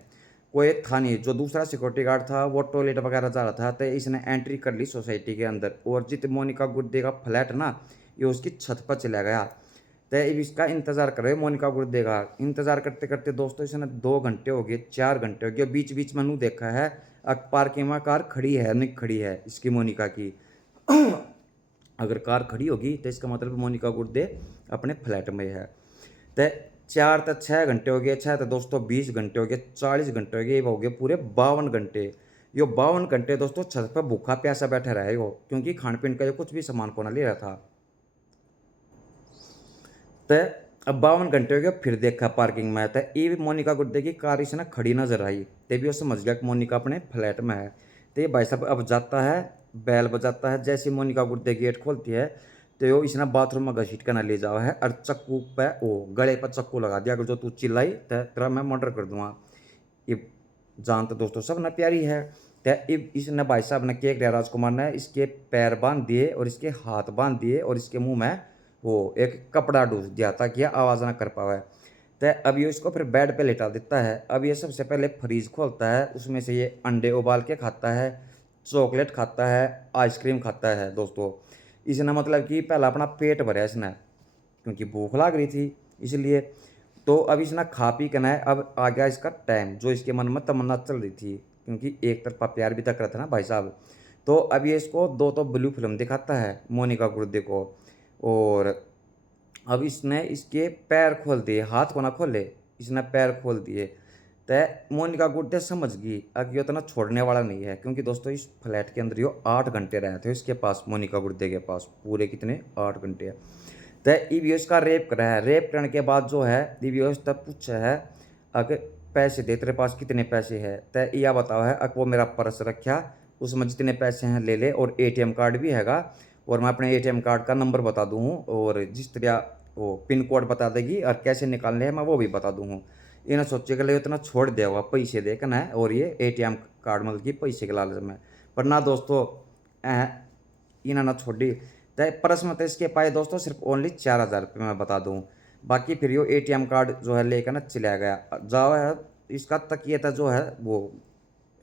कोई था नहीं, जो दूसरा सिक्योरिटी गार्ड था वो टॉयलेट वगैरह जा रहा था, तो इसने एंट्री कर ली सोसाइटी के अंदर। और जित मोनिका गुड्डे का फ्लैट ना, ये उसकी छत पर चला गया। तो अब इसका इंतज़ार कर रहे मोनिका गुड्डे का। इंतज़ार करते करते दोस्तों इसने 2 घंटे हो गए, 4 घंटे हो गए, बीच बीच में नू देखा है पार्किंग में कार खड़ी है नहीं खड़ी है इसकी मोनिका की। अगर कार खड़ी होगी तो इसका मतलब मोनिका गुड्डे अपने फ्लैट में है। तो 4 तो 6 घंटे हो गए, 6 तो दोस्तों 20 घंटे हो गए, 40 घंटे हो गए, ये हो गए पूरे 52 घंटे। यो 52 घंटे दोस्तों छत पर भूखा प्यासा बैठा रहे हो, क्योंकि खान पीन का जो कुछ भी सामान को ना ले रहा था। तो अब 52 घंटे हो गए, फिर देखा पार्किंग में, तो ये मोनिका गुड्डे की कार इसने खड़ी नजर आई। तभी वो समझ गया कि मोनिका अपने फ्लैट में है। तो ये भाई साहब अब जाता है, बैल बजाता है। जैसे मोनिका गुड्डे गेट खोलती है तो यो इसने बाथरूम में घसीट कर ना ले जावा है, और चक्कू पे गले पर चक्कू लगा दिया, अगर जो तू चिल्लाई तो तेरा मैं मर्डर कर दूंगा। ये जान तो दोस्तों सब ना प्यारी है। तो इसने भाई साहब ने क्या किया, राजकुमार ने इसके पैर बांध दिए और इसके हाथ बांध दिए और इसके मुंह में वो एक कपड़ा डूस दिया ताकि यह आवाज़ ना कर पावे। तो अब ये इसको फिर बेड पे लेटा देता है। अब ये सबसे पहले फ्रीज खोलता है, उसमें से ये अंडे उबाल के खाता है, चॉकलेट खाता है, आइसक्रीम खाता है। दोस्तों इसने मतलब कि पहला अपना पेट भरा इसने, क्योंकि भूख लग रही थी इसलिए। तो अब इसने खा पी के ना अब आ गया इसका टाइम, जो इसके मन में तमन्ना चल रही थी, क्योंकि एक तरफा प्यार भी तक रहा था ना भाई साहब। तो अब ये इसको 2 तो ब्लू फिल्म दिखाता है मोनिका गुड्डे को। और अब इसने इसके पैर खोल दिए, हाथ को ना खोले, इसने पैर खोल दिए। तो मोनिका गुड्डे समझ गई अब ये उतना छोड़ने वाला नहीं है, क्योंकि दोस्तों इस फ्लैट के अंदर यो 8 घंटे रहे थे इसके पास, मोनिका गुड्डे के पास पूरे कितने 8 घंटे। तो ये इसका रेप करा है। रेप करने के बाद जो है ये तब पूछा है अगर पैसे दे, तेरे पास कितने पैसे है। तो यह बताओ है अगर वो मेरा पर्स रखा, उसमें जितने पैसे हैं ले ले, और ATM कार्ड भी हैगा, और मैं अपने ATM कार्ड का नंबर बता दूँ, और जिस तरह वो पिन कोड बता देगी, और कैसे निकालने हैं मैं वो भी बता दूँ। इन्हें सोचे के लिए इतना छोड़ दिया हुआ पैसे दे के ना, और ये ATM कार्ड मतलब कि पैसे के लालच में। पर ना दोस्तों इन्हें ना छोड़ी। तो परस में तो इसके पाए दोस्तों सिर्फ ओनली 4000 रुपये मैं बता दूँ। बाकी फिर यो ATM कार्ड जो है लेकर ना चला गया। जाओ है इसका तकिया था जो है वो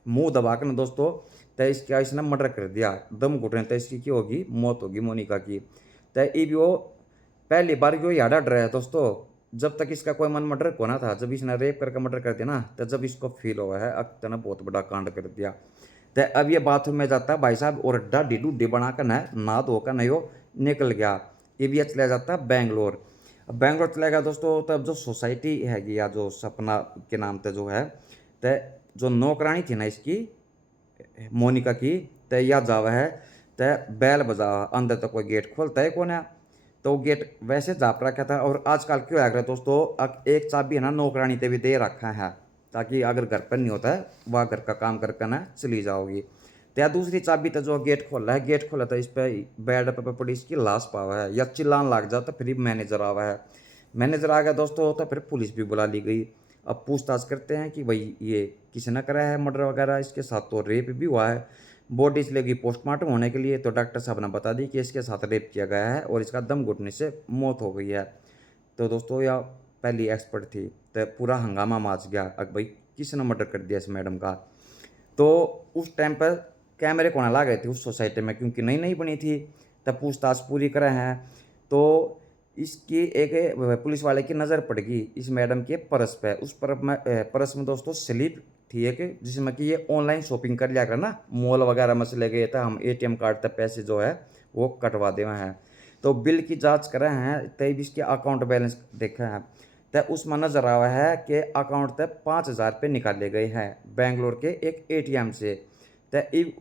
मुंह दबा के ना दोस्तों, तो इसका इसने मर्डर कर दिया। दम घुटने तो इसकी क्या होगी, मौत होगी मोनिका की। तो ये भी वो पहली बार जो यादा डर है दोस्तों, जब तक इसका कोई मन मर्डर को ना था, जब इसने रेप करके मर्डर कर दिया ना, तो जब इसको फील हुआ है अब तो ना बहुत बड़ा कांड कर दिया। तो अब ये बाथरूम में जाता है भाई साहब, और डाडी डूडी बना कर ना धोकर नहीं हो निकल गया। ये भी चला जाता है बेंगलोर। अब बेंगलोर चला गया दोस्तों, तब जो सोसाइटी हैगी या जो सपना के नाम पे जो है, तो जो नौकरानी थी ना इसकी मोनिका की, तो यह जावा है तो बैल बजा अंदर तो कोई गेट खोलता है कौन है, तो गेट वैसे जाप रखा था। और आजकल क्यों आ गया दोस्तों, एक चाबी है ना नौकरानी ते भी दे रखा है, ताकि अगर घर पर नहीं होता है वह घर का काम करके ना चली जाओगी। तो या दूसरी चाबी तो जो गेट खोला है, गेट खोला था इस पर बेड पर पड़ी इसकी लाश पावा है, या चिल्लान लग जाता फिर मैनेजर आवा है। मैनेजर आ गया दोस्तों, तो फिर पुलिस भी बुला ली गई। अब पूछताछ करते हैं कि भाई ये किसने करा है मर्डर वगैरह, इसके साथ तो रेप भी हुआ है। बॉडी इसलिए पोस्टमार्टम होने के लिए, तो डॉक्टर साहब ने बता दी कि इसके साथ रेप किया गया है और इसका दम घुटने से मौत हो गई है। तो दोस्तों यह पहली एक्सपर्ट थी, तो पूरा हंगामा मच गया अब भाई किसने मर्डर कर दिया इस मैडम का। तो उस टाइम पर कैमरे को ना ला गए थे उस सोसाइटी में, क्योंकि नई नई बनी थी। तब पूछताछ पूरी करे हैं तो इसकी एक पुलिस वाले की नज़र पड़ गई इस मैडम के पर्स पे। उस पर्स में दोस्तों स्लिप थी एक, जिसमें कि ये ऑनलाइन शॉपिंग कर लिया कर ना, मॉल वगैरह में चले गए थे हम, ATM कार्ड तक पैसे जो है वो कटवा दे हैं। तो बिल की जांच करे हैं, तब इसके अकाउंट बैलेंस देखा है, तो उसमें नजर आया है कि अकाउंट तक 5000 रुपये निकाले गए हैं बेंगलोर के एक ATM से। तो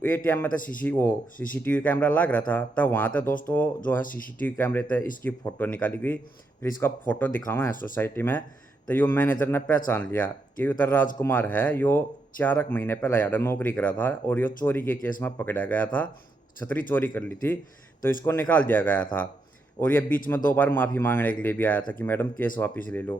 ATM में तो CCTV कैमरा लग रहा था, तब वहाँ तो दोस्तों जो है CCTV कैमरे तक इसकी फ़ोटो निकाली गई। फिर इसका फ़ोटो दिखावा है सोसाइटी में, तो यो मैनेजर ने पहचान लिया कि यो तो राजकुमार है, यो 4 महीने पहले यार नौकरी करा था और यो चोरी के केस में पकड़ा गया था, छतरी चोरी कर ली थी तो इसको निकाल दिया गया था। और ये बीच में 2 बार माफ़ी मांगने के लिए भी आया था कि मैडम केस वापस ले लो।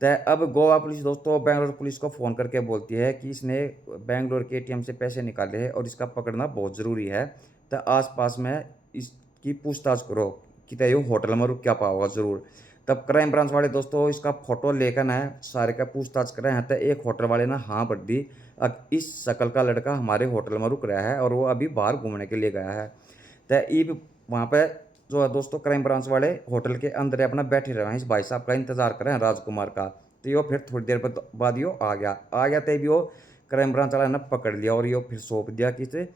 तो अब गोवा पुलिस दोस्तों बेंगलोर पुलिस को फ़ोन करके बोलती है कि इसने बेंगलोर के ATM से पैसे निकाले हैं और इसका पकड़ना बहुत ज़रूरी है, तो आसपास में इसकी पूछताछ करो कि ये होटल में रुक क्या पाओगा ज़रूर। तब क्राइम ब्रांच वाले दोस्तों इसका फोटो लेकर ना सारे का पूछताछ कर रहे हैं। तो एक होटल वाले ने हाँ भर दी, अब इस शक्ल का लड़का हमारे होटल में रुक रहा है और वो अभी बाहर घूमने के लिए गया है। तो ये वहाँ पे जो है दोस्तों क्राइम ब्रांच वाले होटल के अंदर अपना बैठे रहे हैं, इस भाई साहब का इंतजार कर रहे हैं राजकुमार का। तो यो फिर थोड़ी देर बाद यो आ गया तो भी वो क्राइम ब्रांच वाला ने पकड़ लिया और यो फिर सौंप दिया किसे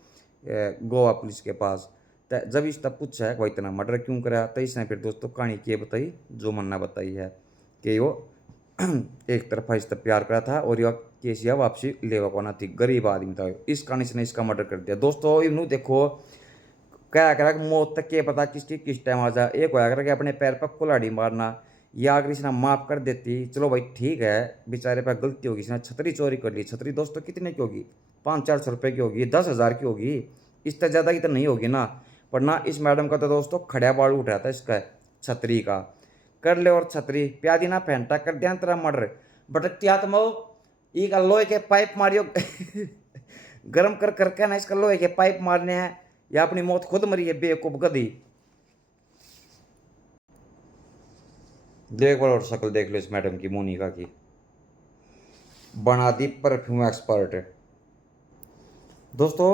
गोवा पुलिस के पास। तो जब इस तब पूछा है कोई इतना मर्डर क्यों करा, तो इसने फिर दोस्तों कहानी ये बताई जो मन्ना बताई है कि वो एक तरफा इस तरफ प्यार करा था और यह केस या वापसी लेवा को ना थी, गरीब आदमी था, इस कहानी से इसका मर्डर कर दिया। दोस्तों इनू देखो क्या करा कि मौत तक के पता किसकी किस टाइम आ जा। एक होया कर अपने पैर पर कुल्हाड़ी मारना, या अगर इसने माफ़ कर देती चलो भाई ठीक है, बेचारे पर गलती होगी, इसने छतरी चोरी कर ली। छतरी दोस्तों कितने की होगी, 500-400 रुपये की होगी, 10,000 की होगी, इससे ज़्यादा की तो नहीं होगी ना। पर ना इस मैडम का तो दोस्तों खड़ा बाल उठ रहा था इसका छतरी का। कर ले और छतरी प्यादी ना पहनता कर दिया तेरा मर्डर। बट क्या तुम एक लोहे के पाइप मारियो गर्म कर करके ना इसका लोहे के पाइप मारने हैं, या अपनी मौत खुद मरी है बेवकूफ गधी। देख और शक्ल देख लो इस मैडम की, मोनिका की, बना दी परफ्यूम एक्सपर्ट। दोस्तों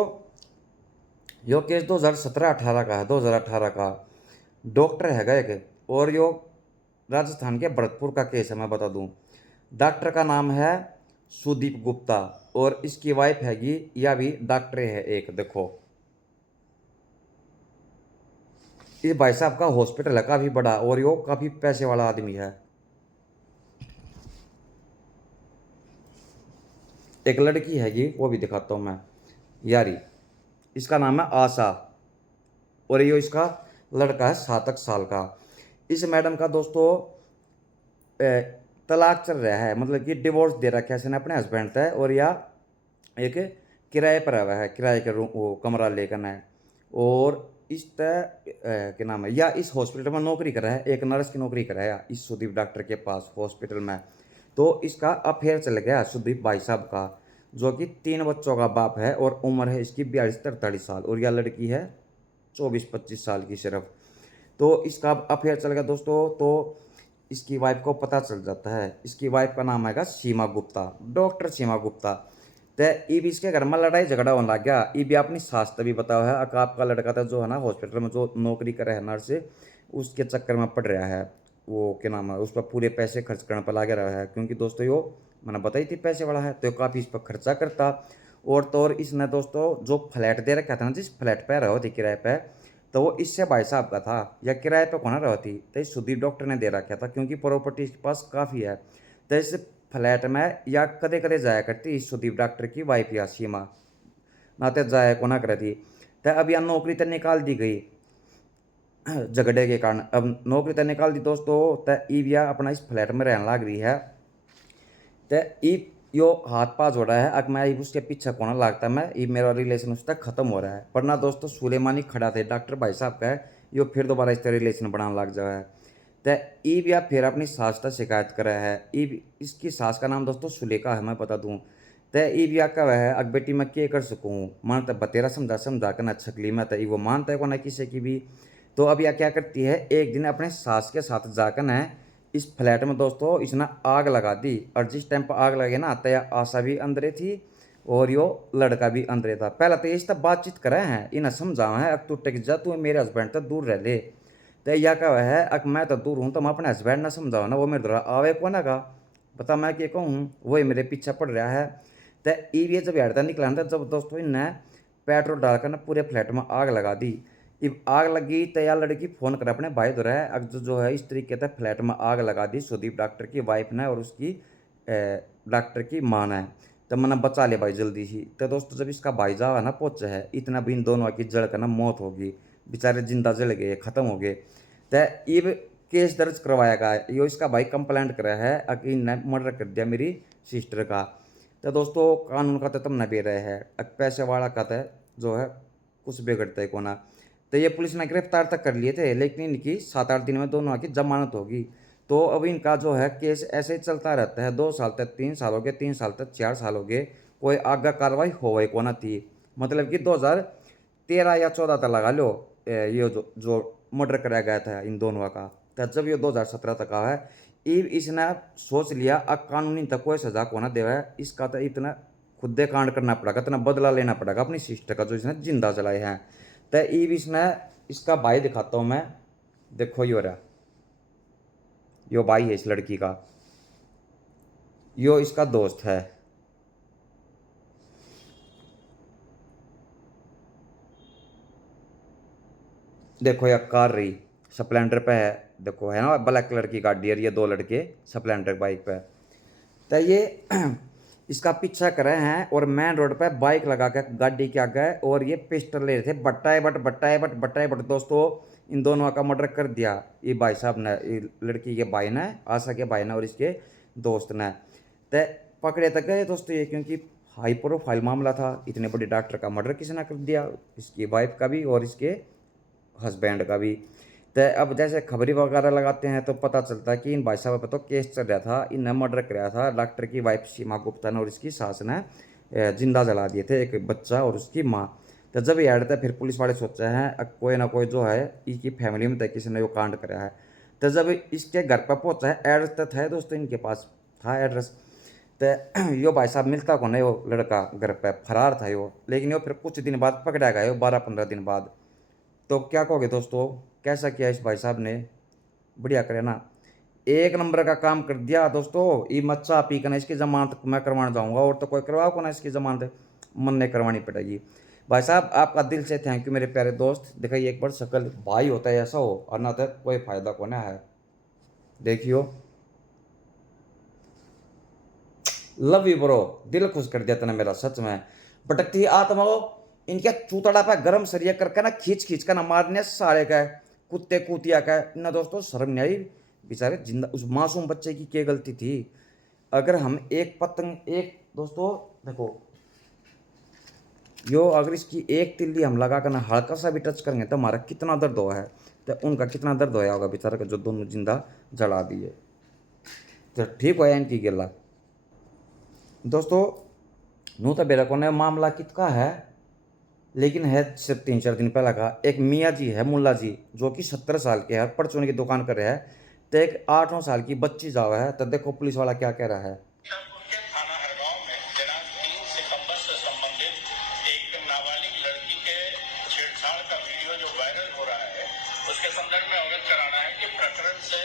यो केस 2017-18 का है, 2018 का। डॉक्टर हैगा एक, और यो राजस्थान के भरतपुर का केस है। मैं बता दूं डॉक्टर का नाम है सुदीप गुप्ता और इसकी वाइफ हैगी या भी डॉक्टर है एक। देखो इस भाई साहब का हॉस्पिटल है काफ़ी बड़ा और यो काफ़ी पैसे वाला आदमी है। एक लड़की हैगी वो भी दिखाता हूँ मैं यारी, इसका नाम है आशा और यो इसका लड़का है 7 साल का। इस मैडम का दोस्तों तलाक चल रहा है, मतलब कि डिवोर्स दे रखा है इसने अपने हस्बैंड से, और या एक किराए पर आया है, किराए का रूम वो कमरा लेकर है। और इस क्या नाम है या इस हॉस्पिटल में नौकरी कर रहा है, एक नर्स की नौकरी कर रहा है इस सुदीप डॉक्टर के पास हॉस्पिटल में। तो इसका अफेयर चल गया सुदीप भाई साहब का, जो कि 3 बच्चों का बाप है और उम्र है इसकी 42-43 साल, और यह लड़की है 24-25 साल की सिर्फ। तो इसका अफेयर चल गया दोस्तों। तो इसकी वाइफ को पता चल जाता है, इसकी वाइफ का नाम है सीमा गुप्ता, डॉक्टर सीमा गुप्ता। तो ये भी इसके घर में लड़ाई झगड़ा होने लग गया। ये भी अपनी सास तभी बताया है आपका लड़का था जो है ना हॉस्पिटल में जो नौकरी कर रहा है नर्स, उसके चक्कर में पड़ रहा है, वो क्या नाम है उस पर पूरे पैसे खर्च करने पर लगे रहा है, क्योंकि दोस्तों यो मैंने बताई थी पैसे वाला है तो काफ़ी इस पर खर्चा करता। और तो और इसने दोस्तों जो फ्लैट दे रखा था ना, जिस फ्लैट पर रहो थी किराए पर, तो वो इससे भाई साहब का था या किराए पर कौन रहो थी, तो इस सुदीप डॉक्टर ने दे रखा था क्योंकि प्रॉपर्टी इसके पास काफ़ी है। तो इस फ्लैट में या कदे कदे जाया करती इस सुदीप डॉक्टर की वाइफ या सीमा, नाते जाया को ना करती। तो अब यह नौकरी तो निकाल दी गई झगड़े के कारण, अब नौकरी तो निकाल दी दोस्तों। तो ईविया अपना इस फ्लैट में रहने लग रही है। तो ई यो हाथ पा जोड़ा है, अब मैं उसके पीछे कौन लगता, मैं ये मेरा रिलेशन उससे खत्म हो रहा है। पर ना दोस्तों सुलेमानी खड़ा थे डॉक्टर भाई साहब का है, यो फिर दोबारा इस तरह रिलेशन बनाने लग जाए है। तो ई भी फिर अपनी सास का शिकायत कर रहा है। इसकी सास का नाम दोस्तों सुलेखा है, मैं बता दूँ। तो ई भी का वह है अग बेटी मैं क्या कर सकूँ, मन तो बतेरा समझा कर ना छकली में, तो वो मानता है को ना किसी की भी। तो अब यह क्या करती है, एक दिन अपने सास के साथ जाकर ना इस फ्लैट में दोस्तों इसने आग लगा दी। और जिस टाइम पर आग लगे ना तो यह आशा भी अंदरे थी और यो लड़का भी अंदरे था। पहले तो इस तब बातचीत करे हैं, इन्हें समझावा है अब तू टिक जा, तू मेरे हस्बैंड तो दूर रह ले। तो यह क्या है अब मैं तो दूर हूँ तो मैं अपने हस्बैंड ना समझाओ ना, वो मेरे द्वारा आवे को ना का बता मैं क्या कहूँ, वही मेरे पीछे पड़ रहा है। तो ये जब हड़ता निकला था जब दोस्तों इन्हें पेट्रोल डालकर ना पूरे फ्लैट में आग लगा दी। जब आग लगी तो यह लड़की फ़ोन कर अपने भाई द्वारा अब जो है इस तरीके से फ्लैट में आग लगा दी सुदीप डॉक्टर की वाइफ ने और उसकी डॉक्टर की माँ ने। तो मैंने बचा ले भाई जल्दी ही। तो दोस्तों जब इसका भाई जावा ना पहुँचा है इतना भी इन दोनों की जड़ का ना मौत होगी, बेचारे जिंदा जल गए ख़त्म हो गए। तो ये केस दर्ज करवाया गया है। यो इसका भाई कंप्लेंट करा है कि इनने मर्डर कर दिया मेरी सिस्टर का। तो दोस्तों कानून का तो तुम न भी रहे है, पैसे वाला का तो जो है कुछ बिगड़ता है कोना। तो ये पुलिस ने गिरफ्तार तक कर लिए थे, लेकिन इनकी 7-8 दिन में दोनों की जमानत होगी। तो अब इनका जो है केस ऐसे ही चलता रहता है, 2 साल तक 3 साल हो गए, 3 साल तक 4 साल हो गए, कोई आगे कार्रवाई हो गई कोना थी। मतलब कि 2013 या 14 तक लगा लो ये जो मर्डर कराया गया था इन दोनों का। तो जब ये 2017 तक का है, इसने सोच लिया अब कानूनी तक कोई सजा को ना देवा है, इसका तो इतना खुदे कांड करना पड़ेगा, इतना बदला लेना पड़ेगा अपनी सिस्टर का जो इसने जिंदा जलाए हैं। तो इसने इसका भाई दिखाता हूँ मैं, देखो यो रहा, यो भाई है इस लड़की का, यो इसका दोस्त है। देखो यह कार रही स्प्लेंडर पे है, देखो है ना ब्लैक कलर की गाड़ी है, ये 2 लड़के स्प्लेंडर बाइक पे। तो ये इसका पीछा कर रहे हैं और मेन रोड पे बाइक लगा के गाड़ी के आगे, और ये पिस्टल ले रहे थे। बट्टा दोस्तों इन दोनों का मर्डर कर दिया ये भाई साहब ने, लड़की के भाई ने, आशा के भाई ने और इसके दोस्त ने। तो पकड़े तक गए दोस्तों ये, क्योंकि हाई प्रोफाइल मामला था, इतने बड़े डॉक्टर का मर्डर किसी ने कर दिया, इसकी वाइफ का भी और इसके हस्बैंड का भी। तो अब जैसे खबरी वगैरह लगाते हैं तो पता चलता है कि इन भाई साहब पर तो केस चल रहा था, इन्हें मर्डर कराया था डॉक्टर की वाइफ सीमा गुप्ता ने और इसकी सास ने जिंदा जला दिए थे, एक बच्चा और उसकी माँ। तो जब ये ऐड था फिर पुलिस वाले सोचे हैं कोई ना कोई जो है इसकी फैमिली में तो किसी ने वो कांड कराया है। तो जब इसके घर पर पहुंचा है, एड्रेस तो था दोस्तों इनके पास, था एड्रेस। तो यो भाई साहब मिलता को नहीं, वो लड़का घर पर फरार था यो, लेकिन वो फिर कुछ दिन बाद पकड़ा गया, 12-15 दिन बाद। तो क्या कहोगे दोस्तों, कैसा किया इस भाई साहब ने, बढ़िया करे ना, 1 नंबर का काम कर दिया दोस्तों। ये मच्छा पी कर ना इसकी जमानत मैं करवाना जाऊंगा, और तो कोई करवाओ को ना इसकी जमानत, मन नहीं करवानी पड़ेगी। भाई साहब आपका दिल से थैंक यू मेरे प्यारे दोस्त। दिखाइए एक बार शक्ल, भाई होता है ऐसा हो, और ना तो कोई फायदा को ना है। देखियो, लव यू ब्रो, दिल खुश कर दिया तने मेरा सच में। भटकती आत्मा इनके चूतड़ा पे गरम सरिया करके ना खींच कर ना मारने सारे का कुत्ते कुतिया का ना दोस्तों, शर्म नहीं आई बेचारे जिंदा उस मासूम बच्चे की क्या गलती थी। अगर हम एक पतंग, एक दोस्तों देखो यो, अगर इसकी एक तिल्ली हम लगा कर ना हल्का सा भी टच करेंगे तो हमारा कितना दर्द हुआ है, तो उनका कितना दर्द होया होगा बेचारा का जो दोनों जिंदा जला दिए। तो ठीक होया इनकी गिला दोस्तों। नू तो बेरा को मामला कितना है, लेकिन है सिर्फ 3-4 दिन पहले का। एक मियाँ जी है, मुल्ला जी, जो कि 17 साल के है, परचून की दुकान कर रहे हैं। तो एक 8-9 साल की बच्ची जावा है। तो देखो पुलिस वाला क्या कह रहा है। थाना हरगांव में दिनांक 3 सितंबर से संबंधित एक नाबालिग लड़की के छेड़छाड़ का वीडियो जो वायरल हो रहा है, उसके संदर्भ में अवगत कराना है कि प्रकरण से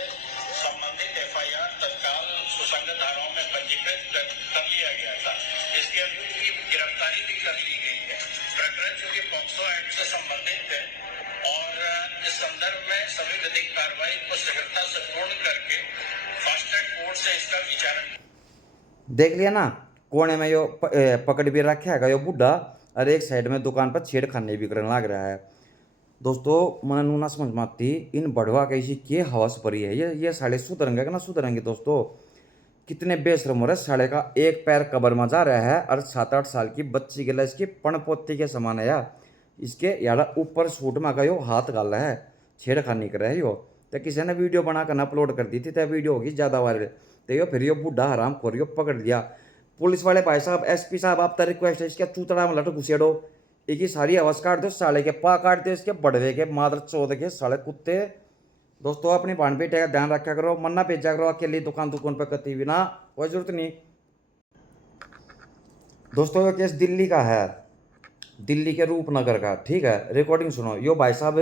संबंधित एफआईआर तत्काल सुसंगत धाराओं में पंजीकृत कर लिया गया था। इसके अभियुक्त की गिरफ्तारी भी कर ली गई है। प्रकरण चूंकि पॉक्सो एक्ट से संबंधित है और इस संदर्भ में सभी विधिक कार्रवाई को शीघ्रता से पूर्ण करके फास्ट ट्रैक कोर्ट से इसका विचारण। देख लिया ना, कोने में यो पकड़ भी रखा है यो बुढ़ा, और एक साइड में दुकान पर छेड़खानी भी करने लग रहा है। दोस्तों मन नू ना समझ में आती इन बढ़वा कैसी के हवस भरी है। ये साले सुधरेंगे कि ना सुधरेंगे दोस्तों, कितने बेशरम हो रहे। साले का एक पैर कबर में जा रहा है और 7-8 साल की बच्ची के लिए इसकी पणपोती के समान है यार। इसके यार ऊपर सूट में का यो हाथ गाल रहा है, छेड़खानी कर रहा है यो। तो किसी ने वीडियो बनाकर अपलोड कर दी थी, तो वीडियो होगी ज़्यादा वायरल। तो यो फिर यो बुढ़ा हराम खोर यो पकड़ लिया पुलिस वाले। भाई साहब एसपी साहब आपका रिक्वेस्ट है, इसके चूतड़ा में लट घुसेड़ो, एक सारी आवाज काट दो, साले के पा काट दो, इसके बड़वे के मादर चौध के साले कुत्ते। दोस्तों अपनी भान बेटे का ध्यान रखा करो, मन्ना भेजा करो अकेली दुकान पर कती भी ना, कोई जरूरत नहीं। दोस्तों ये केस दिल्ली का है, दिल्ली के रूपनगर का, ठीक है। रिकॉर्डिंग सुनो, यो भाई साहब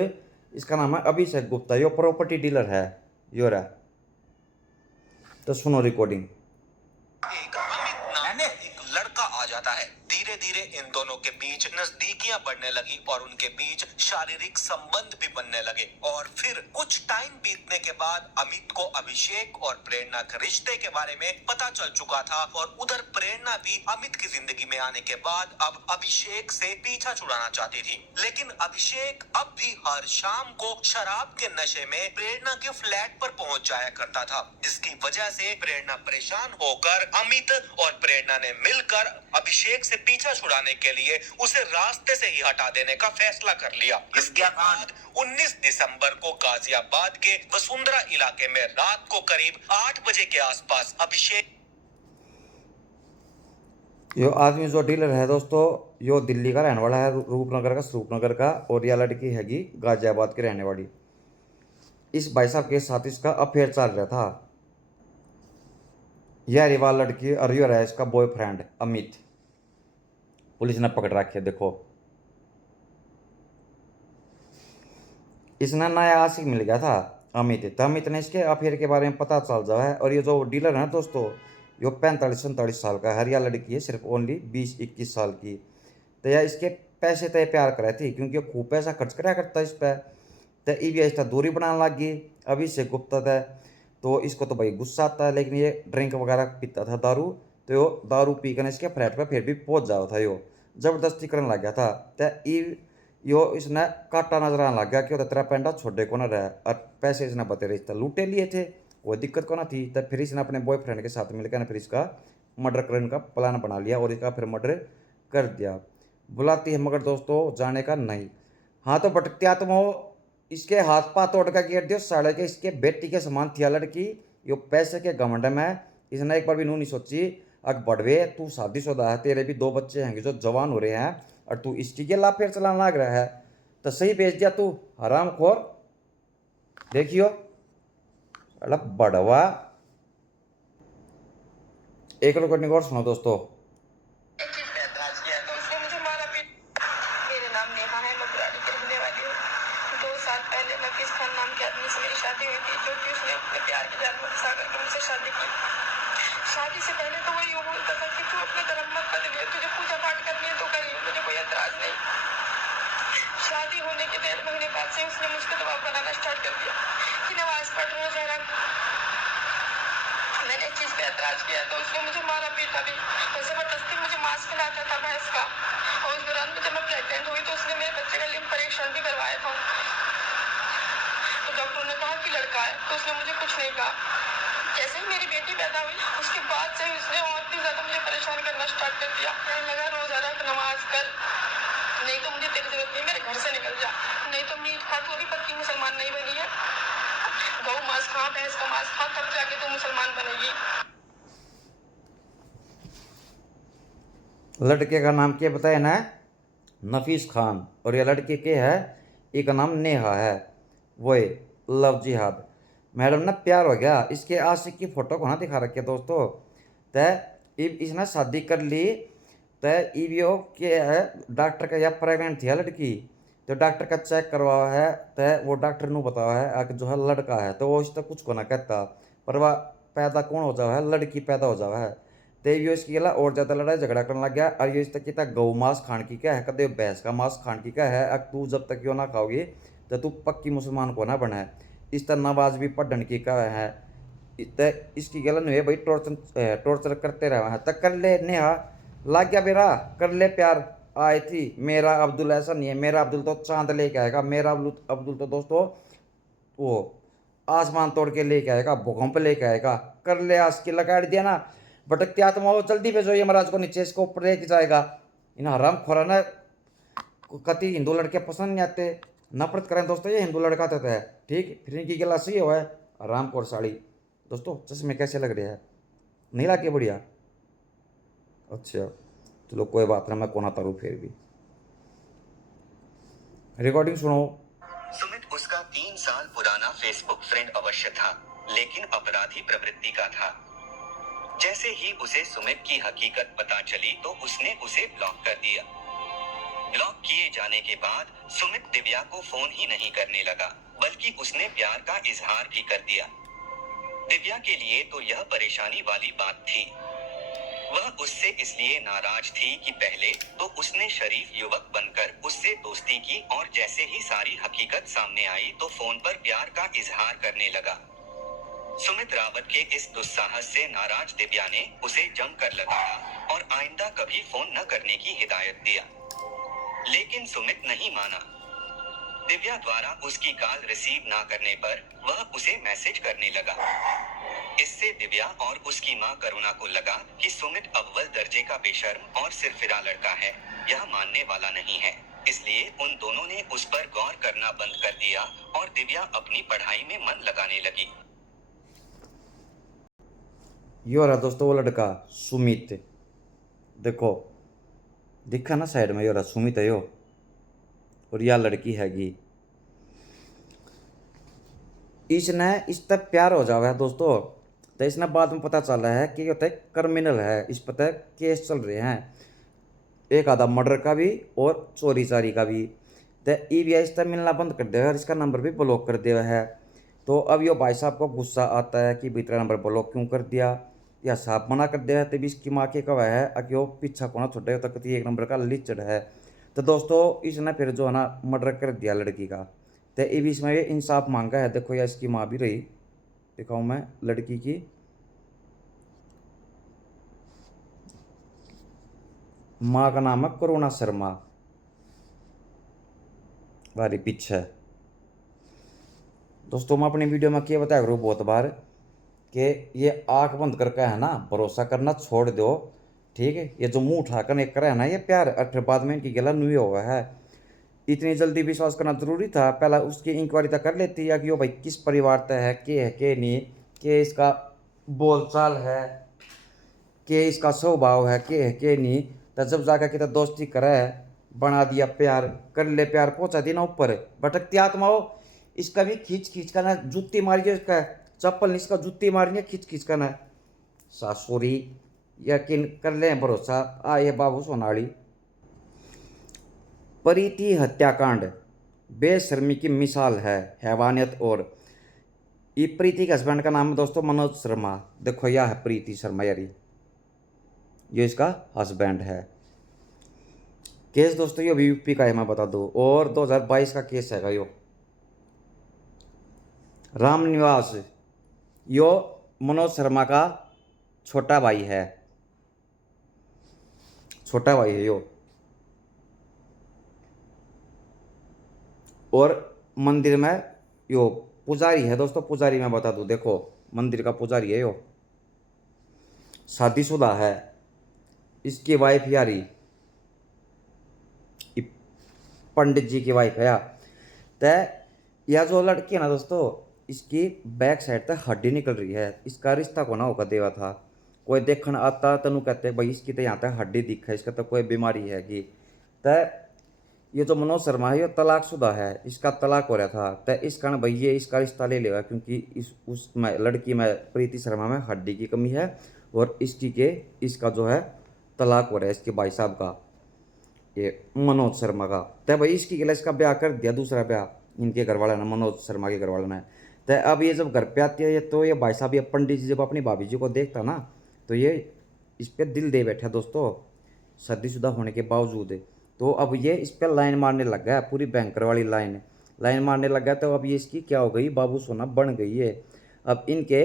इसका नाम है अभिषेक गुप्ता, यो प्रॉपर्टी डीलर है यो रहा। तो सुनो रिकॉर्डिंग। एक लड़का आ जाता है, धीरे धीरे इन दोनों के बीच नजदीकियां बढ़ने लगी और उनके बीच शारीरिक संबंध भी बनने लगे। और फिर कुछ टाइम बीतने के बाद अमित को अभिषेक और प्रेरणा के रिश्ते के बारे में पता चल चुका था और उधर प्रेरणा भी अमित की जिंदगी में आने के बाद अब अभिषेक से पीछा छुड़ाना चाहती थी। लेकिन अभिषेक अब भी हर शाम को शराब के नशे में प्रेरणा के फ्लैट पर पहुंच जाया करता था, जिसकी वजह से प्रेरणा परेशान होकर अमित और प्रेरणा ने मिलकर अभिषेक से पीछा छुड़ाने के लिए उसे रास्ते से ही हटा देने का फैसला कर लिया। इसके बाद 19 दिसंबर को गाजियाबाद के वसुंधरा इलाके में रात को करीब 8 बजे के आसपास अभिषेक यो आदमी जो डीलर है दोस्तों, यो दिल्ली का रहने वाला है, स्वरूपनगर का, और यह लड़की हैगी गाजियाबाद की रहने वाली। इस भाई साहब के साथ इसका अफेयर चल रहा था। यह रिवाल लड़की और यो है इसका बॉयफ्रेंड अमित। पुलिस ने पकड़ रखे। देखो इसने नया आशिक मिल गया था अमित, तो अमित ने इसके अफेयर के बारे में पता चल जाता है। और ये जो डीलर है दोस्तों, यो 45-47 साल का है। हर यह लड़की है सिर्फ ओनली 20-21 साल की। तो यह इसके पैसे तय प्यार करे थी, क्योंकि वो खूब पैसा खर्च कराया करता इस पर। तो ये इसका दूरी बनाने लग गई अभी से गुप्ता था। तो इसको तो भाई गुस्सा आता है, लेकिन ये ड्रिंक वगैरह पीता था दारू। तो यो दारू पी कर इसके फ्लैट पर फिर भी पहुंच जाओ था। यो जबरदस्ती करने लग गया था। तो यो इसने काटा नजर आने लग गया कि तेरा पेंडा छोड़े को न रहा, और पैसे इसने बतेरे इसने लूटे लिए थे, कोई दिक्कत को ना थी। तब फिर इसने अपने बॉयफ्रेंड के साथ मिलकर फिर इसका मर्डर करने का प्लान बना लिया और इसका फिर मर्डर कर दिया। बुलाती है मगर दोस्तों जाने का नहीं। हाँ तो भटकते आत्मा हो, इसके हाथ पाँव तोड़ का गिर दियो साढ़े के। इसके बेटी के समान थी लड़की। यो पैसे के घमंड में इसने एक बार भी नहीं सोची अग बढ़वे तू शादीशुदा है, तेरे भी 2 बच्चे हैं जो जवान हो रहे हैं, और तू इसकी के लाफेर चलाना लग रहा है। तो सही बेच दिया तू हरामखोर। देखियो अल्लाह बड़वा। एक रिकॉर्डिंग और सुनो दोस्तों। मेरा नाम नेहा है, मैं बुराड़ी की रहने वाली हूँ। 2 साल पहले नफीस खान नाम के आदमी से मेरी शादी हुई थी, जो कि उसने अपने प्यार के जाल में फंसा करके मुझसे शादी की। शादी से पहले तो वो यूँ बोलता था कि तू अपना धर्म मत बदलिए, तुझे पूजा पाठ करनी है तो करिए, मुझे कोई एतराज नहीं। शादी होने के 1.5 महीने बाद से उसने मुझको दबाव बनाना स्टार्ट कर दिया कि नमाज पढ़ रोज है। मैंने इस चीज पे एतराज किया तो उसने मुझे मारा पीटा भी, जबरदस्ती मुझे मांस खिलाता था भैंस का। और उस दौरान में जब मैं प्रेग्नेंट हुई तो उसने मेरे बच्चे का लिंग परीक्षण भी करवाया था। तो डॉक्टर ने कहा कि लड़का है, तो उसने मुझे कुछ नहीं कहा। जैसे ही मेरी बेटी पैदा हुई उसके बाद से उसने और भी ज्यादा मुझे परेशान करना स्टार्ट कर दिया। कहने लगा रोजा रख, नमाज कर, नहीं तो मुझे तेरी जरूरत नहीं, मेरे घर से निकल जा, नहीं तो मीट खा, तू अभी पक्की मुसलमान नहीं बनी है, गौ मांस खा, भैंस का मांस खा, तब जाके तू मुसलमान बनेगी। लड़के का नाम क्या बताया ना? नफीस खान। और ये लड़के के है एक का नाम नेहा है। वही लव जिहाद। मैडम ना प्यार हो गया। इसके आशिक की फोटो को ना दिखा रखी है दोस्तों। तय इब इसने शादी कर ली। तय इब यो के है डॉक्टर का या प्रेग्नेंट थी लड़की, तो डॉक्टर का चेक करवाया है। तय वो डॉक्टर ने बताया है कि जो है लड़का है, तो वो इससे कुछ को ना कहता, पर वह पैदा कौन हो जावा है, लड़की पैदा हो जावा है। तो ये इसकी गला और ज़्यादा लड़ाई झगड़ा करने लग गया। और ये इस तक कहता गौ मांस खान की क्या है, कदे भैंस का मांस खान की क्या है, अब तू जब तक यो ना खाओगी तो तू पक्की मुसलमान को ना बने। इस तरह नमाज भी पढ़ने की क्या है। तो इसकी गला नहीं है भाई, टॉर्चर करते रहे हैं। तक कर ले नेहा, लग गया मेरा, कर ले प्यार। आई थी मेरा अब्दुल, ऐसा नहीं है मेरा अब्दुल तो चांद लेके आएगा। मेरा अब्दुल तो दोस्तों वो आसमान तोड़ के लेके आएगा, भूकंप लेके आएगा। कर ले आज की लगा दिया ना, भटकती आत्मा हो जल्दी भेजो ये महाराज को नीचे, इसको ऊपर लेके जाएगा। इन हराम खोराना कति हिंदू लड़के पसंद नहीं आते, नफरत करें दोस्तों ये हिंदू लड़का देता है। ठीक, फिर इनकी गिला सही हुआ है आराम खोर साड़ी। दोस्तों चश्मे कैसे लग रहे हैं, नहीं लगे बढ़िया? अच्छा चलो कोई बात नहीं, मैं कोना तारू फिर भी। रिकॉर्डिंग सुनो। सुमित उसका 3 साल पुराना फेसबुक फ्रेंड अवश्य था, लेकिन अपराधी प्रवृत्ति का था। जैसे ही उसे सुमित की हकीकत पता चली तो उसने उसे ब्लॉक कर दिया। ब्लॉक किए जाने के बाद सुमित दिव्या को फोन ही नहीं करने लगा, बल्कि उसने प्यार का इजहार भी कर दिया। दिव्या के लिए तो यह परेशानी वाली बात थी। वह उससे इसलिए नाराज थी कि पहले तो उसने शरीफ युवक बनकर उससे दोस्ती की और जैसे ही सारी हकीकत सामने आई तो फोन पर प्यार का इजहार करने लगा। सुमित रावत के इस दुस्साहस से नाराज दिव्या ने उसे जमकर लगाया और आइंदा कभी फोन न करने की हिदायत दिया, लेकिन सुमित नहीं माना। दिव्या द्वारा उसकी कॉल रिसीव ना करने पर वह उसे मैसेज करने लगा। इससे दिव्या और उसकी मां करुणा को लगा कि सुमित अव्वल दर्जे का बेशर्म और सिरफिरा लड़का है, यह मानने वाला नहीं है। इसलिए उन दोनों ने उस पर गौर करना बंद कर दिया और दिव्या अपनी पढ़ाई में मन लगाने लगी। यो रहा दोस्तों वो लड़का सुमित, देखो दिखा ना साइड में, यो रहा सुमित है यो, और यह लड़की हैगी। इसने इस तक प्यार हो जावा है दोस्तों, तो इसने बाद में पता चला है कि ये तो क्रिमिनल है, इस पर तो केस चल रहे हैं, एक आधा मर्डर का भी और चोरी चारी का भी। तो ईवीआई इस तक मिलना बंद कर दिया है और इसका नंबर भी ब्लॉक कर दिया है। तो अब यो भाई साहब को गुस्सा आता है कि तेरा नंबर ब्लॉक क्यों कर दिया, या साहब मना कर दिया है। तभी इसकी माँ के कवा है कि वो पीछा को ना छोटे तक एक नंबर का लिचड़ है। तो दोस्तों इसने फिर जो है ना मर्डर कर दिया लड़की का। तो ये भी इसमें इंसाफ मांगा है। देखो या इसकी माँ भी रही, दिखाऊँ मैं लड़की की, माँ का नाम है करुणा शर्मा, बारी पीछे। दोस्तों मैं अपनी वीडियो में क्या बताया करूँ बहुत बार कि ये आंख बंद करके है ना भरोसा करना छोड़ दो, ठीक है। ये जो मुंह उठाकर एक करे है ना ये प्यार, अठर बाद में इनकी गला नुई हुआ है। इतनी जल्दी विश्वास करना जरूरी था, पहला उसकी इंक्वायरी तक कर लेती है कि वो भाई किस परिवार तय है के नहीं, के इसका बोलचाल है, के इसका स्वभाव है के नहीं। तो जब जाकर कि दोस्ती करे, बना दिया प्यार, कर ले प्यार, पहुंचा दी ना ऊपर। भटकती आत्मा हो, इसका भी खींच खींच कर ना जुत्ती मारिए, इसका चप्पल इसका जुत्ती मारिए खींच खींच कर ना। सासुरी यकीन कर ले भरोसा आए बाबू सोनाली। प्रीति हत्याकांड बेशर्मी की मिसाल है, हैवानियत। और ये प्रीति के हस्बैंड का नाम है दोस्तों मनोज शर्मा। देखो यह है प्रीति शर्मा यारी, ये इसका हस्बैंड है। केस दोस्तों ये यूपी का है मैं बता दूं, और 2022 का केस है यो। राम निवास यो मनोज शर्मा का छोटा भाई है, छोटा भाई है यो। और मंदिर में यो पुजारी है दोस्तों, पुजारी मैं बता दूं, देखो मंदिर का पुजारी है यो, शादीशुदा है। इसकी वाइफ यारी पंडित जी की वाइफ है। तो यह जो लड़की है ना दोस्तों, इसकी बैक साइड तक हड्डी निकल रही है। इसका रिश्ता को ना होकर देवा था, कोई देखने आता तनु कहते भाई इसकी तो यहाँ तक हड्डी दिखा है, इसका तो कोई बीमारी है कि। तो ये जो मनोज शर्मा है ये तलाकशुदा है, इसका तलाक हो रहा था। तो इस कारण भाई ये इसका रिश्ता ले लेगा, क्योंकि इस उसमें लड़की में प्रीति शर्मा में हड्डी की कमी है और इसका जो है तलाक हो रहा है, इसके भाई साहब का, ये मनोज शर्मा का। तो भाई इसकी गिला इसका ब्याह कर दिया, दूसरा ब्याह इनके घर वाले ने, मनोज शर्मा के घर वाले ने। तो अब ये जब घर पे आती है तो ये भाई साहब, ये पंडित जी जब अपनी भाभी जी को देखता ना तो ये इस पर दिल दे बैठा दोस्तों, शादीशुदा होने के बावजूद। तो अब ये इस पर लाइन मारने लग गया, पूरी बैंकर वाली लाइन मारने लग गया। तो अब ये इसकी क्या हो गई, बाबू सोना बन गई है। अब इनके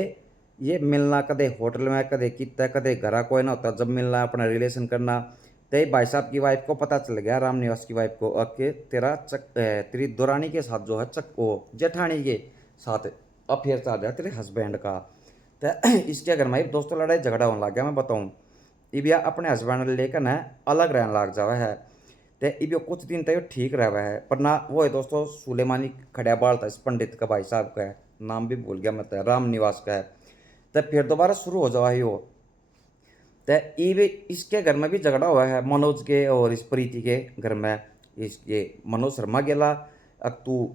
ये मिलना कदे होटल में, कदे कितना, कदे घरा कोई ना होता, जब मिलना अपना रिलेशन करना। तो भाई साहब की वाइफ को पता चल गया, राम निवास की वाइफ को, कि तेरी दुरानी के साथ जो है जेठानी के साथ अफेयर चल रहा है तेरे हस्बैंड का। तो इसके घर में दोस्तों लड़ाई झगड़ा होने लग गया। मैं बताऊँ इबिया अपने हस्बैंड लेकर न अलग रहने लग जावा है। तो इबिया कुछ दिन तक ठीक रहा है, पर ना वो है दोस्तों सुलेमानी खड़ा बाल था इस पंडित का, भाई साहब का है, नाम भी भूल गया मैं, राम निवास का है। तो फिर दोबारा शुरू हो जावा है वो। तो इसके घर में भी झगड़ा हुआ है, मनोज के और इस प्रीति के घर में। इसके मनोज शर्मा गेला, अब तू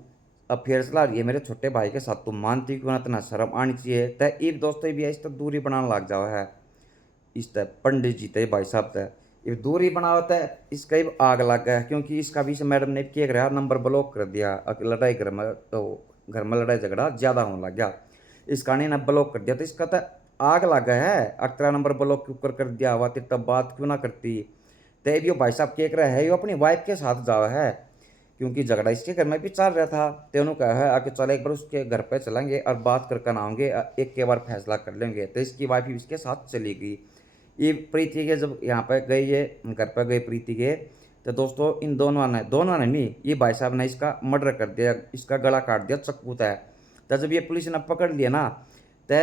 अफेयर चला रही है मेरे छोटे भाई के साथ, तू मानती क्यों ना, इतना शर्म आनी चाहिए। तो ये दोस्तों भी इस तक दूरी बनाने लग जावा है, इस तक पंडित जी थे भाई साहब तक ये दूरी बना होता है। इसका ही आग लग गया, क्योंकि इसका भी मैडम ने क्या कराया, नंबर ब्लॉक कर दिया। लड़ाई घर में लड़ाई झगड़ा ज़्यादा होने लग गया, इस कारण ने ब्लॉक कर दिया। तो इसका तो आग लगा है, 18 नंबर ब्लॉक के ऊपर कर दिया हुआ, तेरे तब बात क्यों ना करती। तब यो भाई साहब केक रहा है, यो अपनी वाइफ के साथ जाओ है, क्योंकि झगड़ा इसके घर में भी चल रहा था। तो उन्होंने कहा है आके चल एक बार उसके घर पे चलेंगे और बात करके आएंगे, एक के बार फैसला कर लेंगे। तो इसकी वाइफ भी इसके साथ चली गई। ये प्रीति के जब यहाँ पे गई, ये घर पर गई प्रीति के, तो दोस्तों इन दोनों ने नहीं, ये भाई साहब ने इसका मर्डर कर दिया, इसका गला काट दिया चक्कू तय। तो जब ये पुलिस ने पकड़ लिया ना, तो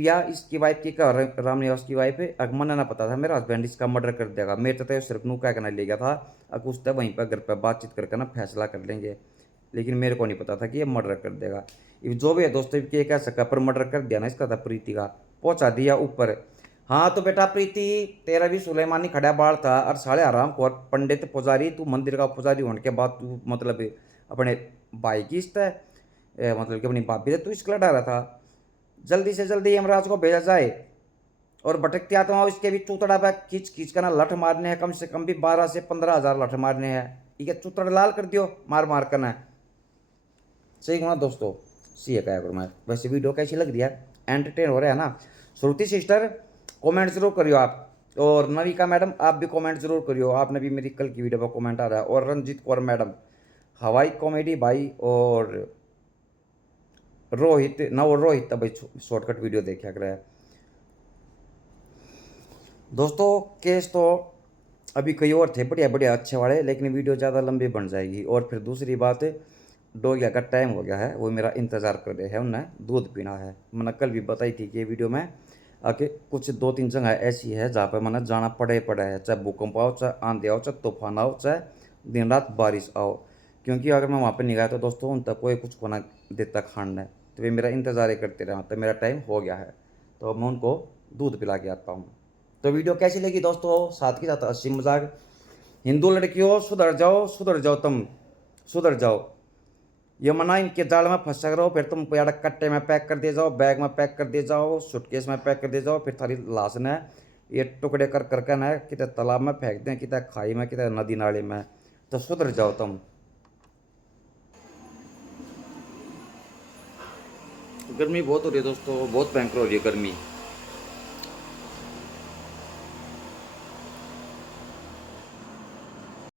या इसकी वाइफ की का रामनिवास की वाइफ मन ना पता था मेरा हस्बैंड इसका मर्डर कर देगा। मेरे तो सिर्फ नू क्या करना ले गया था, अब उस तक वहीं पर घर पर बातचीत करके ना फैसला कर लेंगे, लेकिन मेरे को नहीं पता था कि ये मर्डर कर देगा। ये जो भी है दोस्तों, ये कह सका पर मर्डर कर दिया ना इसका था प्रीति का, पहुंचा दिया ऊपर। हाँ तो बेटा प्रीति, तेरा भी सुलेमानी खड़ा बाल था और साले आराम को पंडित पुजारी, तू मंदिर का पुजारी होने के बाद तू मतलब अपने भाई की इस मतलब कि अपनी भाभी से तू इसको लड़ा रहा था। जल्दी से जल्दी यमराज को भेजा जाए और भटकती आत्मा इसके भी चूतड़ा पे खींच खींच कर ना लठ मारने हैं, कम से कम भी 12 से 15 हज़ार लठ मारने हैं। ठीक है, चूतड़ लाल कर दियो मार मार कर ना। सही कहना दोस्तों, सी है क्या करूँ मैं। वैसे वीडियो कैसी लग रही है, एंटरटेन हो रहा है ना। श्रुति सिस्टर कमेंट जरूर करियो आप, और नविका मैडम आप भी कमेंट जरूर करियो, आपने भी मेरी कल की वीडियो पर कमेंट आ रहा है। और रंजीत कौर मैडम, हवाई कॉमेडी भाई, और रोहित ना, वो रोहित तब शॉर्टकट वीडियो देखा कर है। दोस्तों केस तो अभी कई और थे बढ़िया बढ़िया अच्छे वाले, लेकिन वीडियो ज़्यादा लंबी बन जाएगी। और फिर दूसरी बात, डोगिया का टाइम हो गया है, वो मेरा इंतज़ार कर रहे हैं, उन्हें दूध पीना है। मैंने कल भी बताई थी कि ये वीडियो में आके कुछ 2-3 जगह ऐसी है जहाँ पर मैंने जाना पड़े है, चाहे भूकंप आओ, चाहे आंधी आओ, चाहे तूफान आओ, चाहे दिन रात बारिश आओ, क्योंकि अगर मैं वहाँ पर नहीं गया तो दोस्तों उन तक कोई कुछ को ना देता खाना है। तो वे मेरा इंतज़ार करते रहा, तो मेरा टाइम हो गया है, तो मैं उनको दूध पिला के आता हूँ। तो वीडियो कैसी लगी दोस्तों, साथ के साथ हंसी मजाक। हिंदू लड़कियों सुधर जाओ, तुम सुधर जाओ। ये मना इनके जाल में फंस रहो, फिर तुम यार कट्टे में पैक कर दे जाओ, बैग में पैक कर दे जाओ, सूटकेस में पैक कर दे जाओ, फिर थारी लाश ने ये टुकड़े कर करके न कितने तालाब में फेंक दें, कितने खाई में, कितने नदी नाले में। तो सुधर जाओ तुम। गर्मी बहुत हो रही है दोस्तों, बहुत भयंकर हो रही है गर्मी।